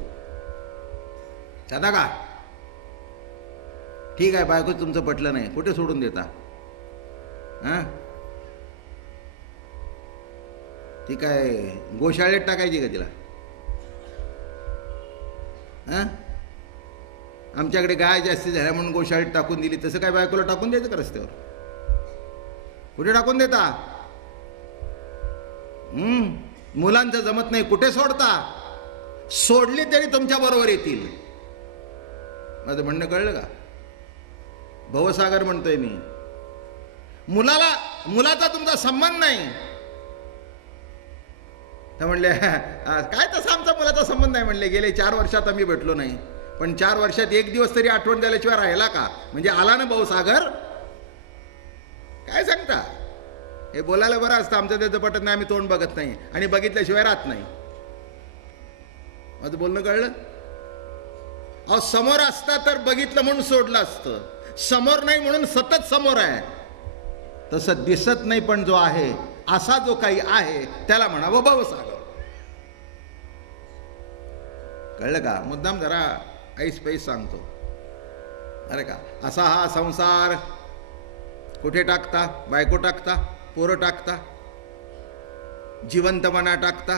जाता का? ठीक आहे, बायको तुमचं पटलं नाही, कुठे सोडून देता? ती काय गोशाळेत टाकायची का तिला? आमच्याकडे गाय जास्ती झाल्या म्हणून गोशाळेत टाकून दिली, तसं काय बायकोला टाकून द्यायचं का रस्त्यावर? कुठे टाकून देता? मुलांचं जमत नाही, कुठे सोडता? सोडली तरी तुमच्या बरोबर येतील. माझं म्हणणं कळलं का? भवसागर म्हणतोय मी. मुलाचा तुमचा संबंध नाही तर म्हणले काय तसं आमचा मुलाचा संबंध नाही. म्हणले गेले 4 वर्षात आम्ही भेटलो नाही, पण 4 वर्षात एक दिवस तरी आठवण द्यायल्याशिवाय राहिला का? म्हणजे आला ना भवसागर. काय सांगता? हे बोलायला बरं असतं, आमचं त्याचं पटत नाही, आम्ही तोंड बघत नाही आणि बघितल्याशिवाय राहत नाही. माझं बोलणं कळलं? अहो समोर असता तर बघितलं म्हणून सोडलं असतं, समोर नाही म्हणून सतत समोर आहे. तसं दिसत नाही पण जो आहे, असा जो काही आहे त्याला म्हणावं भवसागर. कळलं का? मुद्दाम जरा ऐस पैस सांगतो अरे का. असा हा संसार कुठे टाकता? बायको टाकता, पोरं टाकता, जिवंतपणा टाकता.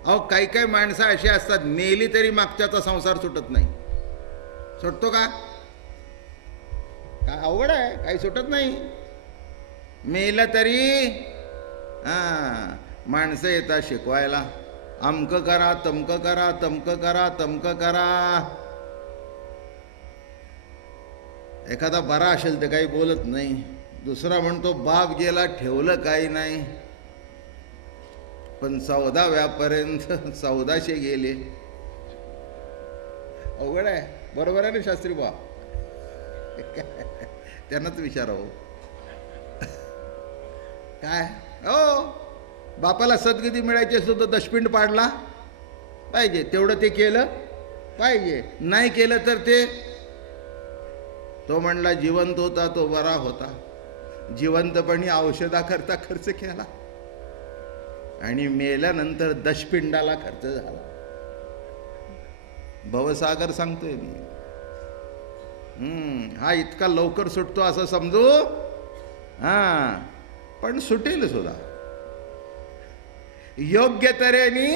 अहो काही काही माणसं अशी असतात, मेली तरी मागच्याचा संसार सुटत नाही. सुटतो का? काय अवघड आहे, काही सुटत नाही. मेलं तरी माणसं येतात शिकवायला, अमकं करा, तमकं करा, तमकं करा, तमकं करा. एखादा बरा असेल तर काही बोलत नाही, दुसरा म्हणतो बाप गेला ठेवलं काही नाही, पण 14व्यापर्यंत 1400 गेले. अवघड आहे. बरोबर आहे ना शास्त्री बा? त्यांनाच विचारावं. काय हो, बापाला सद्गती मिळायची असतो तर दशपिंड पाडला पाहिजे, तेवढं ते केलं पाहिजे. नाही केलं तर ते, तो म्हणला जिवंत होता तो बरा होता, जिवंतपणी औषधाकरता खर्च केला आणि मेल्यानंतर दशपिंडाला खर्च झाला. भवसागर सांगतोय मी. हा इतका लवकर सुटतो असं समजू, हा पण सुटेल सुद्धा योग्य तऱ्हेने.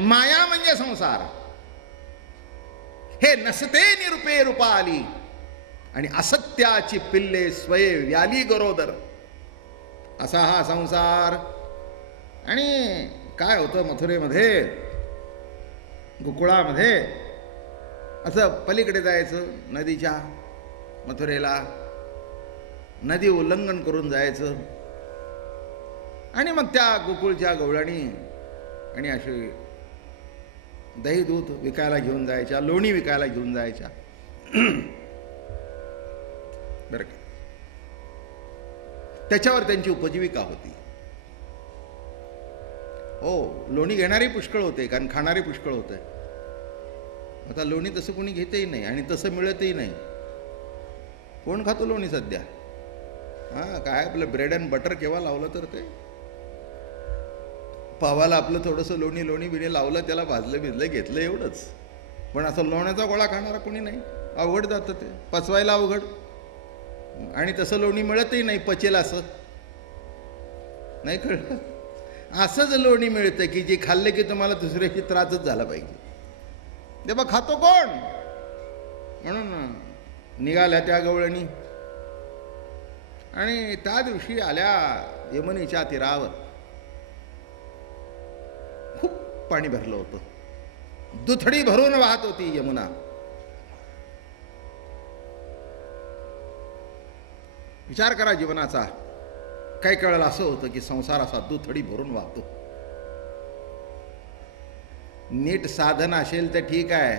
माया म्हणजे संसार, हे नसते निरुपे रूपा आली आणि असत्याची पिल्ले स्वये व्याली गरोदर, असा हा संसार. आणि काय होतं मथुरेमध्ये, गोकुळामध्ये, असं पलीकडे जायचं नदीच्या, मथुरेला नदी उल्लंघन करून जायचं आणि मग त्या गोकुळच्या गवळणी आणि अशी दही दूध विकायला घेऊन जायच्या, लोणी विकायला घेऊन जायच्या. बरं का, त्याच्यावर त्यांची उपजीविका होती. हो, लोणी घेणारे पुष्कळ होते, कारण खाणारे पुष्कळ होते. आता लोणी तसं कोणी घेतही नाही आणि तसं मिळतही नाही. कोण खातो लोणी सध्या? काय आपलं ब्रेड अँड बटर केव्हा लावलं तर ते पावाला आपलं थोडंसं लोणी बिणी लावलं, त्याला भाजलं भिजलं घेतलं, एवढंच. पण असं लोण्याचा गोळा खाणारा कोणी नाही. अवघड जातं ते, पचवायला अवघड, आणि तसं लोणी मिळतही नाही पचेल असं. नाही कळलं? असंच लोणी मिळतं की जे खाल्ले की तुम्हाला दुसऱ्याची त्रासच झाला पाहिजे. ते बघ खातो कोण? म्हणून निघाल्या त्या गवळणी आणि त्या दिवशी आल्या यमुनेच्या तीरावर. खूप पाणी भरलं होतं, दुथडी भरून वाहत होती यमुना. विचार करा जीवनाचा. काही कळलं असं होतं की संसार असा दुथडी भरून वाहतो. नीट साधन असेल तर ठीक आहे,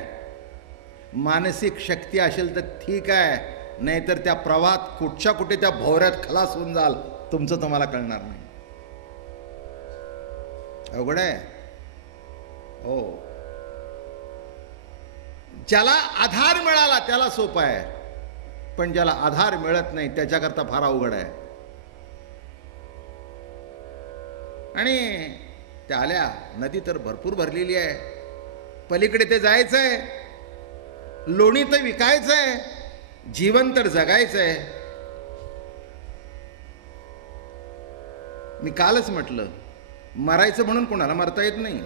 मानसिक शक्ती असेल तर ठीक आहे, नाहीतर त्या प्रवाहात कुठच्या कुठे त्या भोवऱ्यात खलास होऊन जाल, तुमचं तुम्हाला कळणार नाही. अवघड आहे हो. ज्याला आधार मिळाला त्याला सोपं आहे, पण ज्याला आधार मिळत नाही त्याच्याकरता फार अवघड आहे. आणि त्या आल्या, नदी तर भरपूर भरलेली आहे, पलीकडे ते जायचंय, लोणी तर विकायचंय, जीवन तर जगायचंय. मी कालच म्हटलं, मरायचं म्हणून कोणाला मरता येत नाही.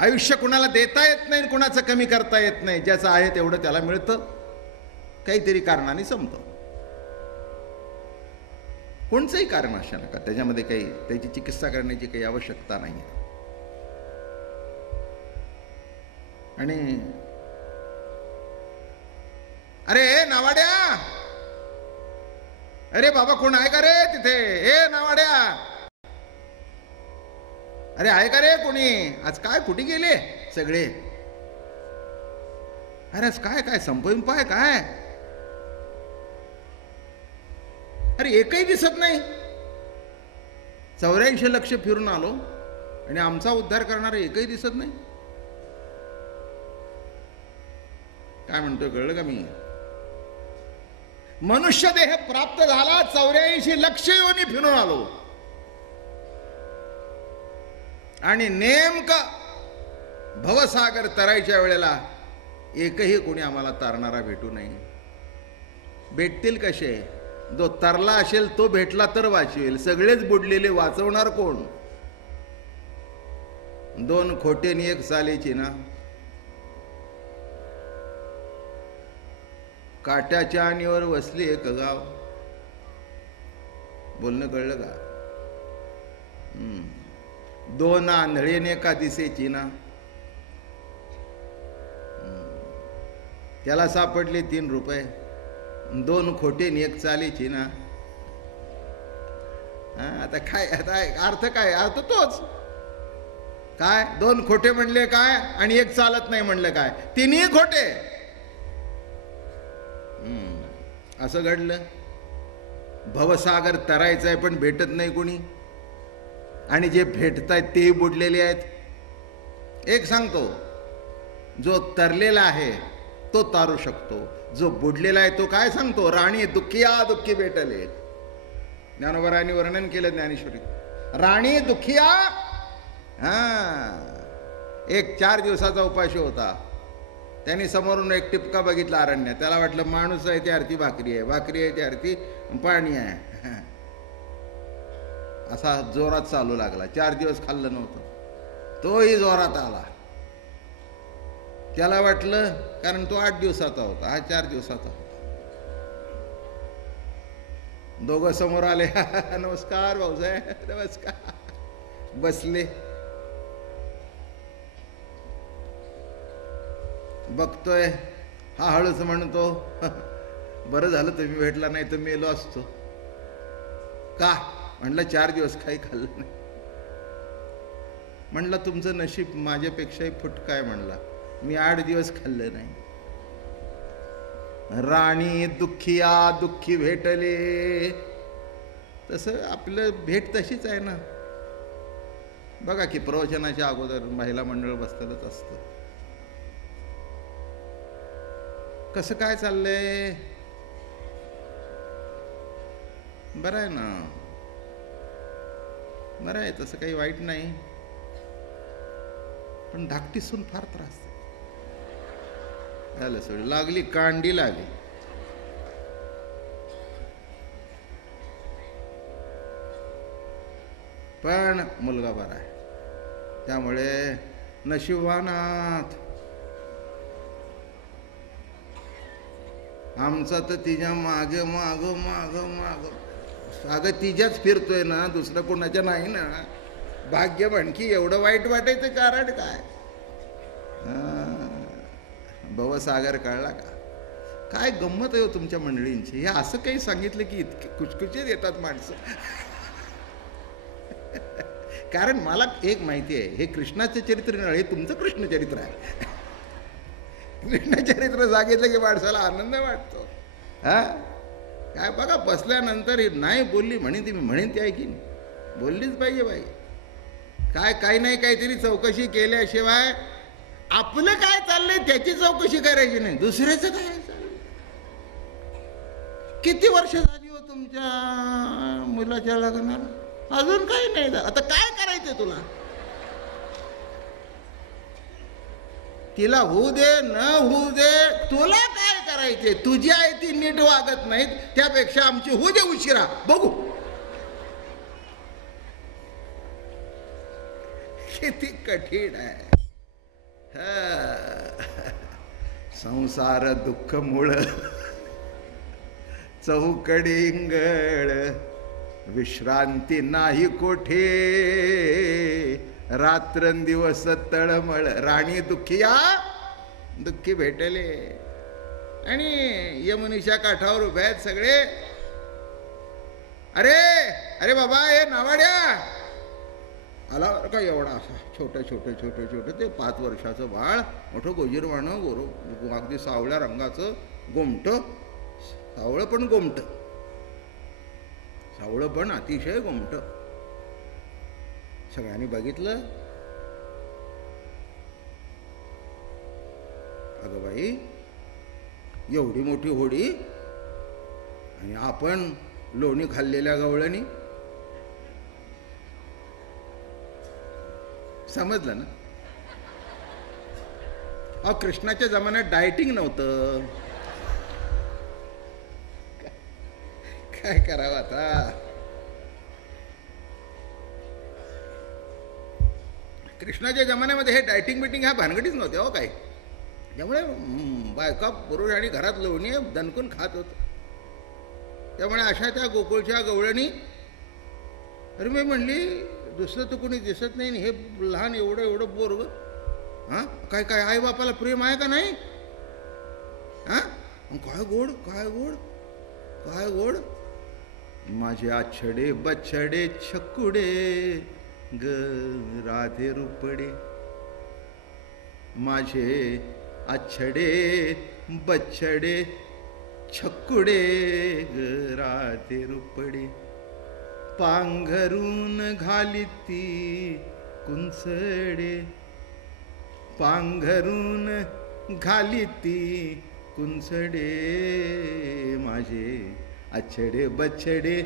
आयुष्य कुणाला देता येत नाही, कुणाचं कमी करता येत नाही. ज्याचं आहे तेवढं त्याला मिळतं, काहीतरी कारणाने संपतं. कोणचंही कारण अशा नका, त्याच्यामध्ये काही त्याची चिकित्सा करण्याची काही आवश्यकता नाही. आणि अरे नावाड्या, अरे बाबा कोण आहे का रे तिथे? ए नावाड्या, अरे आहे का रे कोणी? आज काय कुठे गेले सगळे? अरे आज काय काय संपविंप आहे काय? अरे एकही दिसत नाही. 84 लक्ष फिरून आलो आणि आमचा उद्धार करणारे एकही दिसत नाही. काय म्हणतोय कळलं का मी? मनुष्य देह प्राप्त झाला, 84 लक्ष योनी फिरून आलो आणि नेमकं भवसागर तरायच्या वेळेला एकही कोणी आम्हाला तारणारा भेटू नये. भेटतील कसे? जो तरला असेल तो भेटला तर वाचवेल, सगळेच बुडलेले वाचवणार कोण? 2 खोटे आणि 1 सालेची ना. काट्याच्या आणीवर वसली एक गाव. बोलणं कळलं का? 2 आंधळेने का दिसेची ना. त्याला सापडले 3 रुपये. 2 खोटे आणि 1 चालीची ना. आता काय, आता अर्थ काय? अर्थ तोच काय. 2 खोटे म्हणले काय आणि 1 चालत नाही म्हणलं काय? 3ही खोटे. असं घडलं. भवसागर तरायचं आहे पण भेटत नाही कोणी, आणि जे भेटत आहेत तेही बुडलेले आहेत. एक सांगतो, जो तरलेला आहे तो तारू शकतो, जो बुडलेला आहे तो काय सांगतो, राणी दुःखिया दुःखी भेटले. ज्ञानोबरायांनी वर्णन केलं ज्ञानेश्वरी, राणी दुःखिया. एक 4 दिवसाचा उपाशी होता. त्यांनी समोरून एक टिपका बघितला अरण्य. त्याला वाटलं माणूस आहे ते आरती भाकरी आहे, भाकरी आहे ते आरती पाणी आहे. असा जोरात चालू लागला. 4 दिवस खाल्लं नव्हतं, तोही जोरात आला. त्याला वाटलं, कारण तो 8 दिवसाचा होता, हा 4 दिवसाचा होता. दोघं समोर आले. नमस्कार भाऊसाहेब, नमस्कार. बसले. बघतोय, हा हळूच म्हणतो, बरं झालं तुम्ही भेटला, नाही तर मेलो असतो. का म्हणलं, 4 दिवस काही खाल्लं नाही. म्हणलं तुमचं नशीब माझ्यापेक्षाही फुटकं आहे. म्हणला मी 8 दिवस खाल्लं नाही. राणी दुःखिया दुःखी भेटले. तसं आपलं भेट तशीच आहे ना. बघा की प्रवचनाच्या अगोदर महिला मंडळ बसलेलंच असतं. कसं काय चाललंय, बरं आहे ना, बरं आहे, तसं काही वाईट नाही. पण धाकटी सून फार त्रास आहे. झालं सोड, लागली कांडी लागली. पण मुलगा बरा आहे, त्यामुळे नशिबानात. आमचा तर तिच्या मागे माग माग माग अगं तिच्याच फिरतोय ना, दुसरं कोणाच्या नाही ना. भाग्य म्हणकी एवढं वाईट वाटायचं कारण काय. भवसागर कळला का. काय गंमत आहे हो तुमच्या मंडळींची. हे असं काही सांगितलं की इतके कुचकुचीत येतात माणसं. कारण मला एक माहिती आहे, हे कृष्णाचं चरित्र नाही, हे तुमचं कृष्ण चरित्र आहे. कृष्ण चरित्र सांगितलं की माणसाला आनंद वाटतो. हा काय बघा, बसल्यानंतर नाही बोलली म्हणे ती, म्हणेन ती ऐकीन, बोललीच पाहिजे बाई. काय काही नाही काहीतरी चौकशी केल्याशिवाय आपलं काय चाललंय त्याची चौकशी करायची नाही, दुसऱ्याचं काय चाललंय. किती वर्ष झाली हो तुमच्या मुलाच्या लग्नाला, अजून काही नाही झालं. आता काय करायचं तुला. तिला होऊ दे न होऊ दे, तुला काय करायचे. तुझी आई ती नीट वागत नाहीत, त्यापेक्षा आमची होऊ दे उशिरा, बघू. किती कठीण आहे. संसार दुःख मूळ, चौकडिंगळ, विश्रांती नाही कोठे, रात्रंदिवस तळमळ. राणी दुःखिया दुःखी भेटले. आणि यमुनीच्या काठावर उभे आहेत सगळे. अरे अरे बाबा, हे नावाड्या आला बरं का, एवढा असा छोटं छोटं छोटं छोटं ते 5 वर्षाचं बाळ, मोठं गोजीरवाणं, अगदी सावळ्या रंगाचं, गोमटं, सावळं पण गोमटं, सावळं पण अतिशय गोमटं. सगळ्यांनी बघितलं. अगं बाई, एवढी मोठी होडी आणि आपण लोणी खाल्लेल्या गवळणी. समजलं ना. अहो, कृष्णाच्या जमान्यात डायटिंग नव्हतं. काय करावं आता. कृष्णाच्या जमान्यामध्ये हे डायटिंग बिटिंग ह्या भानगडीच नव्हते हो काही. त्यामुळे बायका पुरुष आणि घरात लोणी दणकून खात होत. त्यामुळे अशा त्या गोकुळच्या गवळणी. अरे मी म्हणली, दुसरं तर कोणी दिसत नाही, हे लहान एवढं एवढं पोरग. हां काय काय आई बापाला प्रेम आहे का नाही. हां काय गोड, काय गोड, काय गोड. माझे आछडे बछडे छकुडे ग राधे रुपडे, माझे आछडे बछडे छकुडे ग राधे रुपडे, पांघरून घालिती कुंचडे, पांघरून घालिती कुंचडे, माझे आछडे बछडे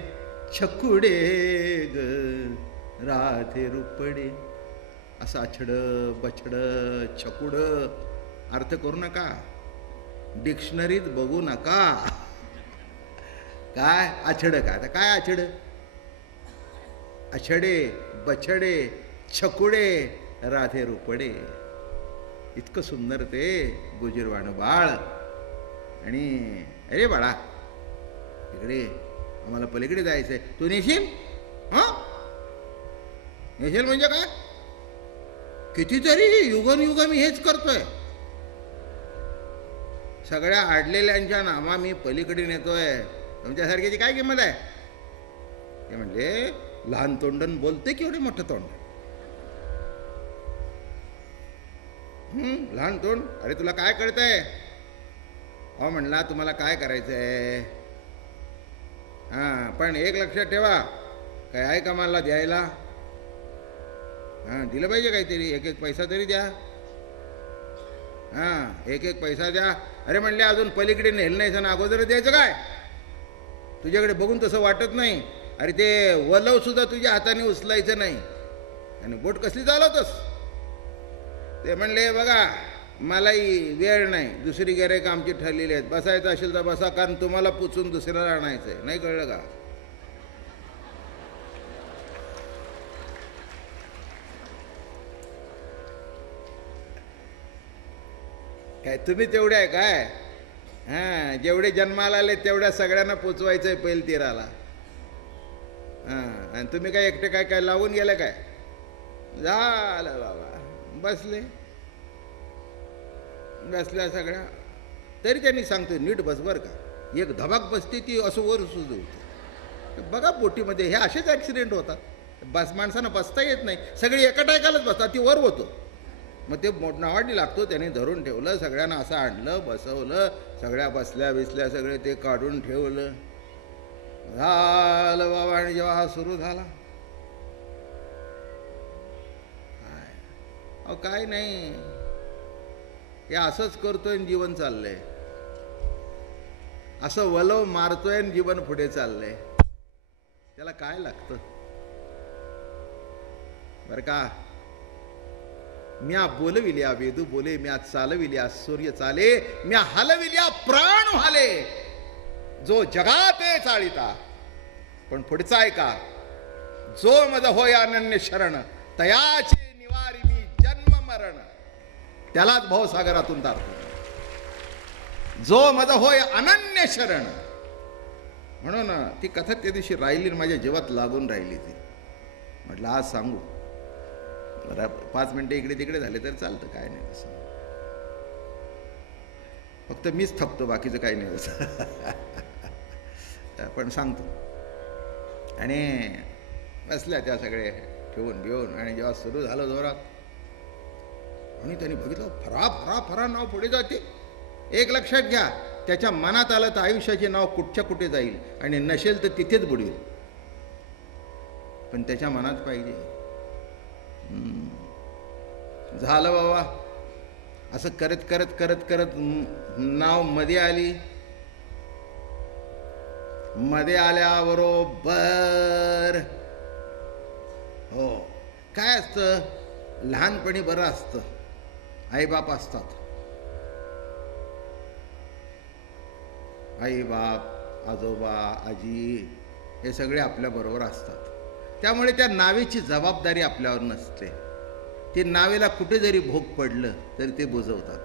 छकुडे ग राधे रुपडे. असं आछड बछड छकुड अर्थ करू नका, डिक्शनरीत बघू नका. काय आछड का, आता काय आछड, आछडे बछडे छकुडे राधे रुपडे. इतकं सुंदर ते गुजीरवाणं बाळ. आणि अरे बाळा इकडे आम्हाला पलीकडे जायचंय, तू नेशील? हा नेशील म्हणजे काय, कितीतरी युगन मी हेच करतोय. सगळ्या आडलेल्यांच्या नामा मी पलीकडे नेतोय, तुमच्यासारख्याची काय किंमत आहे? ते म्हणजे लहान तोंडन बोलते की एवढे मोठं तोंड. लहान तोंड, अरे तुला काय कळतंय? अहो म्हणला तुम्हाला काय करायचंय. हां पण एक लक्षात ठेवा, काय आहे का मला द्यायला? हां दिलं पाहिजे काहीतरी, एक एक पैसा तरी द्या. हां एक एक पैसा द्या. अरे म्हणले अजून पलीकडे नेलं नाही ना, अगोदर द्यायचं काय? तुझ्याकडे बघून तसं वाटत नाही. अरे ते वलव सुद्धा तुझ्या हाताने उचलायचं नाही. आणि बोट कसली चालवतस? ते म्हणले बघा मलाही वेळ नाही, दुसरी गिऱ्हाईकं आमची ठरलेली आहेत, बसायचं असेल तर बसा, कारण तुम्हाला पुचून दुसऱ्याला आणायचंय. नाही कळलं का? काय तुम्ही तेवढे आहे काय? हां जेवढे जन्माला आले तेवढ्या सगळ्यांना पोचवायचंय पहिल तीराला. हां आणि तुम्ही काय एकटे काय काय लावून गेलं काय? झालं बाबा, बसले बसल्या सगळ्या. तरी त्यांनी सांगतोय नीट बस बरं का, एक धबाक बसते ती असं वर सुचवते. बघा बोटीमध्ये हे असेच ॲक्सिडेंट होतात. बस माणसांना बसता येत नाही, सगळी एका टायकालाच बसतात, ती वर होतो. मग ते नावाडी लागतो, त्याने धरून ठेवलं, सगळ्यांना असं आणलं बसवलं, सगळ्या बसल्या बिसल्या सगळे ते काढून ठेवलं. झालं बाबा. आणि जेव्हा हा सुरू झाला, अहो काय नाही, हे असंच करतोय आणि जीवन चाललंय, असं वलव मारतोय आणि जीवन पुढे चाललंय. त्याला काय लागतं बर का? म्या बोलविल्या वेदू बोले, म्या चालविल्या सूर्य चाले, म्या हलविल्या प्राण व्हाले, जो जगाते चाळिता. पण पुढचा आहे का, जो मज होय अनन्य शरण, तयाचे निवारी मी जन्म मरण. त्यालाच भवसागरातून तारतो, जो मज होय अनन्य शरण. म्हणून ती कथा त्या दिवशी राहिली, माझ्या जीवात लागून राहिली ती. म्हटलं आज सांगू. 5 मिनिटं इकडे तिकडे झाले तर चालतं, काय नाही तसं. फक्त मीच थकतो, बाकीचं काही नाही तसं. पण सांगतो. आणि बसल्या त्या सगळे ठेवून घेऊन, आणि जेव्हा सुरू झालं जोरात, आणि त्यांनी बघितलं फरा फरा फरा नाव पुढे जाते. एक लक्षात घ्या, त्याच्या मनात आलं तर आयुष्याचे नाव कुठच्या कुठे जाईल, आणि नसेल तर तिथेच बुडवेल. पण त्याच्या मनात पाहिजे. झालं बाबा. असं करत करत करत करत नाव मध्ये आली. मध्ये आल्याबरोबर हो काय असतं, लहानपणी बरं असतं, आईबाप असतात. आईबाप आजोबा आजी हे सगळे आपल्याबरोबर असतात. त्यामुळे त्या नावेची जबाबदारी आपल्यावर नसते. ते नावेला कुठे जरी भोग पडलं तरी ते बुजवतात.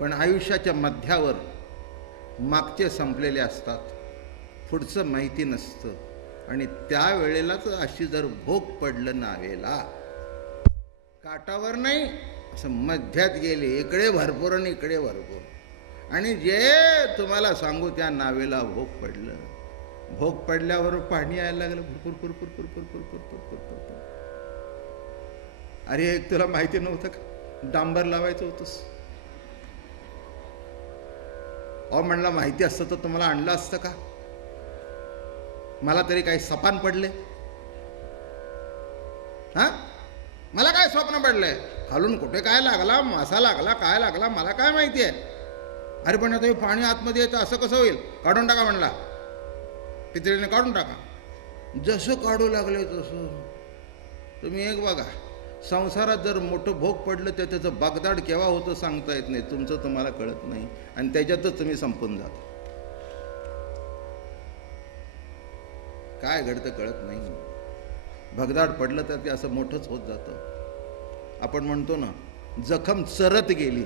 पण आयुष्याच्या मध्यावर मागचे संपलेले असतात, पुढचं माहिती नसतं. आणि त्यावेळेलाच अशी जर भोग पडलं नावेला, काटावर नाही असं मध्यात गेले, इकडे भरपूर आणि इकडे भरपूर. आणि जे तुम्हाला सांगू त्या नावेला भोग पडलं, भोग पडल्यावर पाणी यायला लागलं भरपूर पुरपूर पुरपूर पुरपूर पुरपूर पुरपूर. अरे तुला माहिती नव्हतं का, डांबर लावायचं होतंस. अहो म्हणला, माहिती असतं तर तुम्हाला आणलं असतं का? मला तरी काही सपान पडले? हा, मला काय स्वप्न पडलंय? खालून कुठे काय लागला, मासा लागला, काय लागला, मला काय माहिती आहे? अरे पण आता हे पाणी आतमध्ये येतं, असं कसं होईल? काढून टाका म्हणला, पितळीने काढून टाका. जसं काढू लागले तसं. तुम्ही एक बघा, संसारात जर मोठं भोग पडलं तर त्याचं बागदाड केव्हा होतं सांगता येत नाही. तुमचं तुम्हाला कळत नाही आणि त्याच्यातच तुम्ही संपून जाता. काय घडतं कळत नाही. भगदाड पडलं तर ते असं मोठंच होत जातं. आपण म्हणतो ना, जखम चरत गेली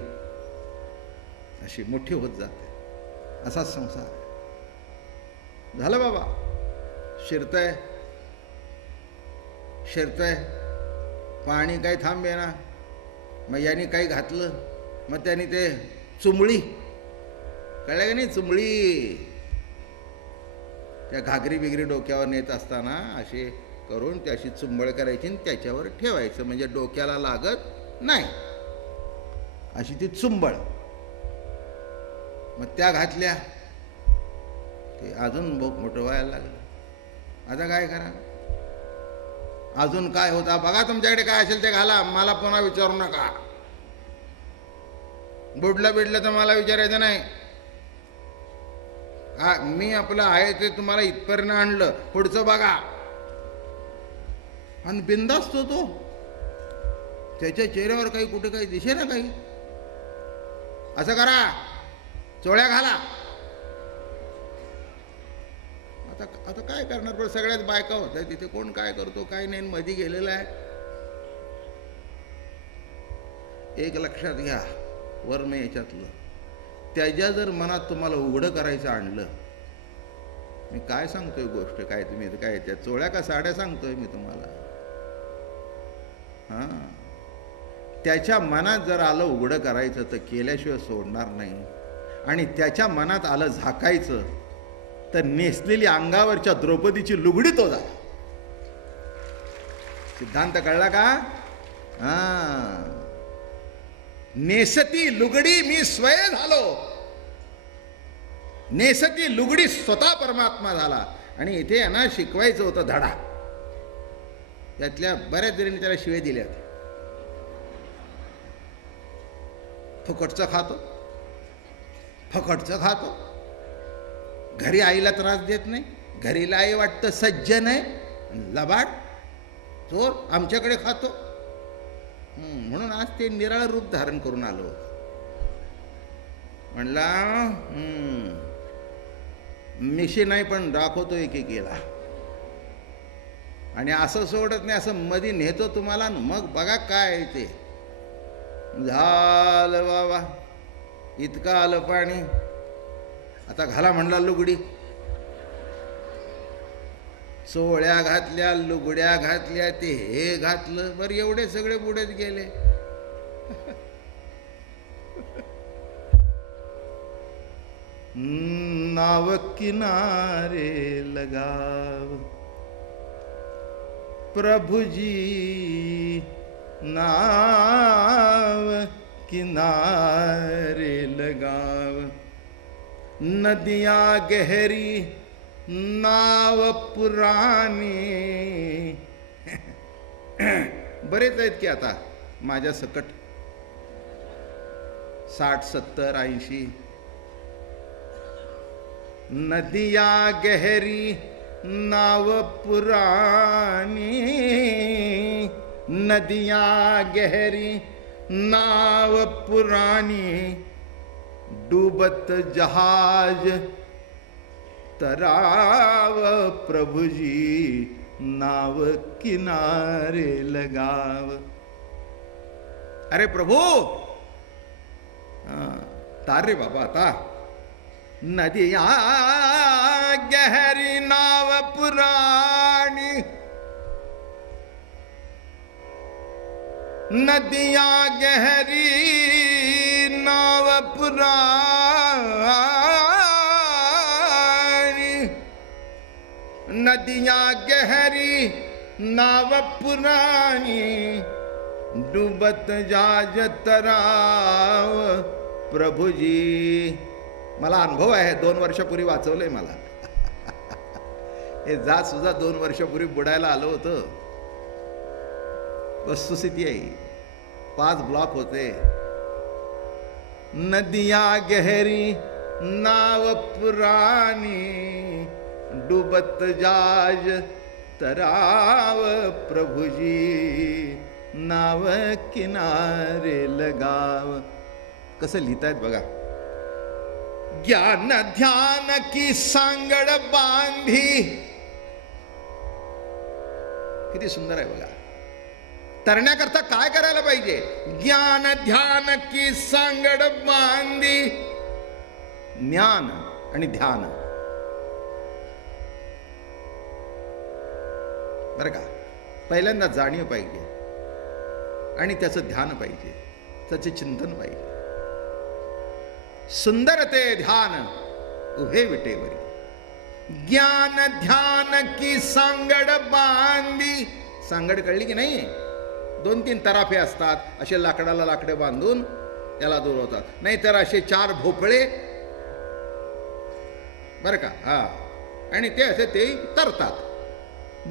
अशी मोठी होत जाते. असाच संसार आहे. झालं बाबा, शिरतंय शिरतंय, पाणी काही थांबे ना. मग यांनी काही घातलं, मग त्यांनी ते चुंबळी, कळलं का नाही, चुंबळी, त्या घागरी बिगरी डोक्यावर नेत असताना अशी करून त्याशी चुंबळ करायची आणि त्याच्यावर ठेवायचं, म्हणजे डोक्याला लागत नाही, अशी ती चुंबळ. मग त्या घातल्या, ते अजून भोग मोठं व्हायला लागलं. आता काय करा? अजून काय होता बघा, तुमच्याकडे काय असेल ते घाला, मला पुन्हा विचारू नका. बुडलं बिडलं तर मला विचारायचं नाही. मी आपलं आहे ते तुम्हाला इथपर्यंत आणलं, पुढचं बघा. आणि बिंदास्त होतो, त्याच्या चेहऱ्यावर काही कुठे काही दिसे ना काही. असं करा, चोळ्या घाला. आता काय करणार? पण सगळ्यात बायका होत्या तिथे, कोण काय करतो काय नाही, मध्ये गेलेला आहे. एक लक्षात घ्या, वर्ण याच्यातलं, त्याच्या जर मनात तुम्हाला उघडं करायचं आणलं, मी काय सांगतोय गोष्ट, काय तुम्ही काय त्या चोळ्या का साड्या सांगतोय मी तुम्हाला. हां, त्याच्या मनात जर आलं उघडं करायचं तर केल्याशिवाय सोडणार नाही. आणि त्याच्या मनात आलं झाकायचं तर नेसलेली अंगावरच्या द्रौपदीची लुगडी तो झाला. सिद्धांत कळला का? हां, नेसती लुगडी मी स्वय झालो. नेसती लुगडी स्वतः परमात्मा झाला. आणि इथे यांना शिकवायचं होतं धडा. त्यातल्या बऱ्याच जणांनी त्याला शिवे दिल्या होत्या. फुकटचं खातो, फुकटचं खातो, घरी आईला त्रास देत नाही, घरीला आई वाटतं सज्जन आहे, लबाड चोर आमच्याकडे खातो. म्हणून आज ते निराळ रूप धारण करून आलो. म्हणला मिशी नाही पण दाखवतो एक केला. आणि असं सोडत नाही, असं मधी नेतो तुम्हाला. मग बघा काय आहे ते. झालं बाबा, इतकं आलं पाणी. आता घाला म्हणला लुगडी. चोळ्या घातल्या, लुगड्या घातल्या, ते हे घातलं. बरं, एवढे सगळे बुडत गेले. नाव किनारे लगाव प्रभुजी, नाव किनारे लगाव. नदियाँ गहरी नाव पुराणी. बरेच आहेत की आता माझ्या सकट 60, 70, 80. नदियाँ गहरी नाव पुरानी, नदियाँ गहरी नाव पुरानी. डूबत जहाज तराव प्रभुजी, नाव किनारे लगाव. अरे प्रभू, तार रे बाबा आता. नदियाँ गहरी नाव पुरानी, नदियाँ गहरी नाव पुरानी. नदियाँ गहरी नाव पुरानी. डूबत जहाज तराव प्रभुजी, मला अनुभव आहे, 2 वर्षापूर्वी वाचवलंय मला. हे जात सुद्धा 2 वर्षापूर्वी बुडायला आलो होतं. वस्तुस्थिती आहे, 5 ब्लॉक होते. नदिया गहरी नाव पुरानी, डूबत जाज तराव प्रभुजी, नाव किनारे लगाव. कसं लिहितायत बघा. ज्ञान ध्यान की सांगड बांधी, किती सुंदर आहे बघा. तरण्याकरता काय करायला पाहिजे? ज्ञान ध्यान की सांगड बांधी. ज्ञान आणि ध्यान, बरं का. पहिल्यांदा जाणीव पाहिजे आणि त्याचं ध्यान पाहिजे, त्याचे चिंतन पाहिजे. सुंदर ते ध्यान उभे विटेवरी, ज्ञान ध्यान की सांगड बांधी. सांगड कळली की नाही? 2-3 तराफे असतात, असे लाकडाला लाकडे बांधून त्याला दुरवतात. नाहीतर असे 4 भोपळे, बरं का. हा, आणि ते असे ते तरतात.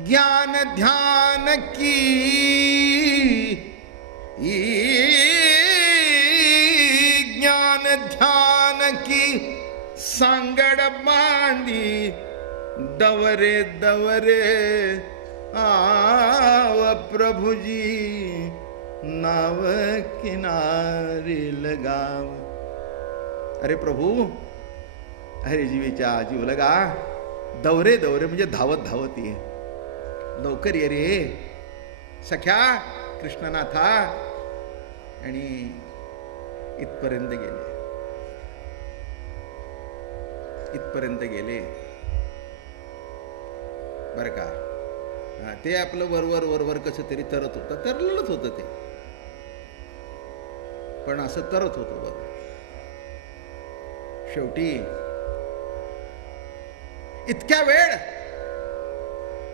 ज्ञान ध्यान की ज्ञान ध्यान की सांगड बांधी, दवरे दवरे आव प्रभुजी, नाव किनारे लगाव. अरे प्रभू, अरे जीवीच्या जीव लगा. दवरे दवरे म्हणजे धावत धावत ये, लवकर ये रे सख्या कृष्णनाथा. आणि इथपर्यंत गेले, इथपर्यंत गेले, बरं का. ते आपलं वरवर वरवर कसं तरी तरत होतं, तरलेलंच होतं ते, पण असं तरत होतं वर. शेवटी इतक्या वेळ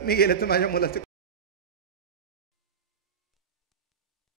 मी गेले तर माझ्या मुलाचे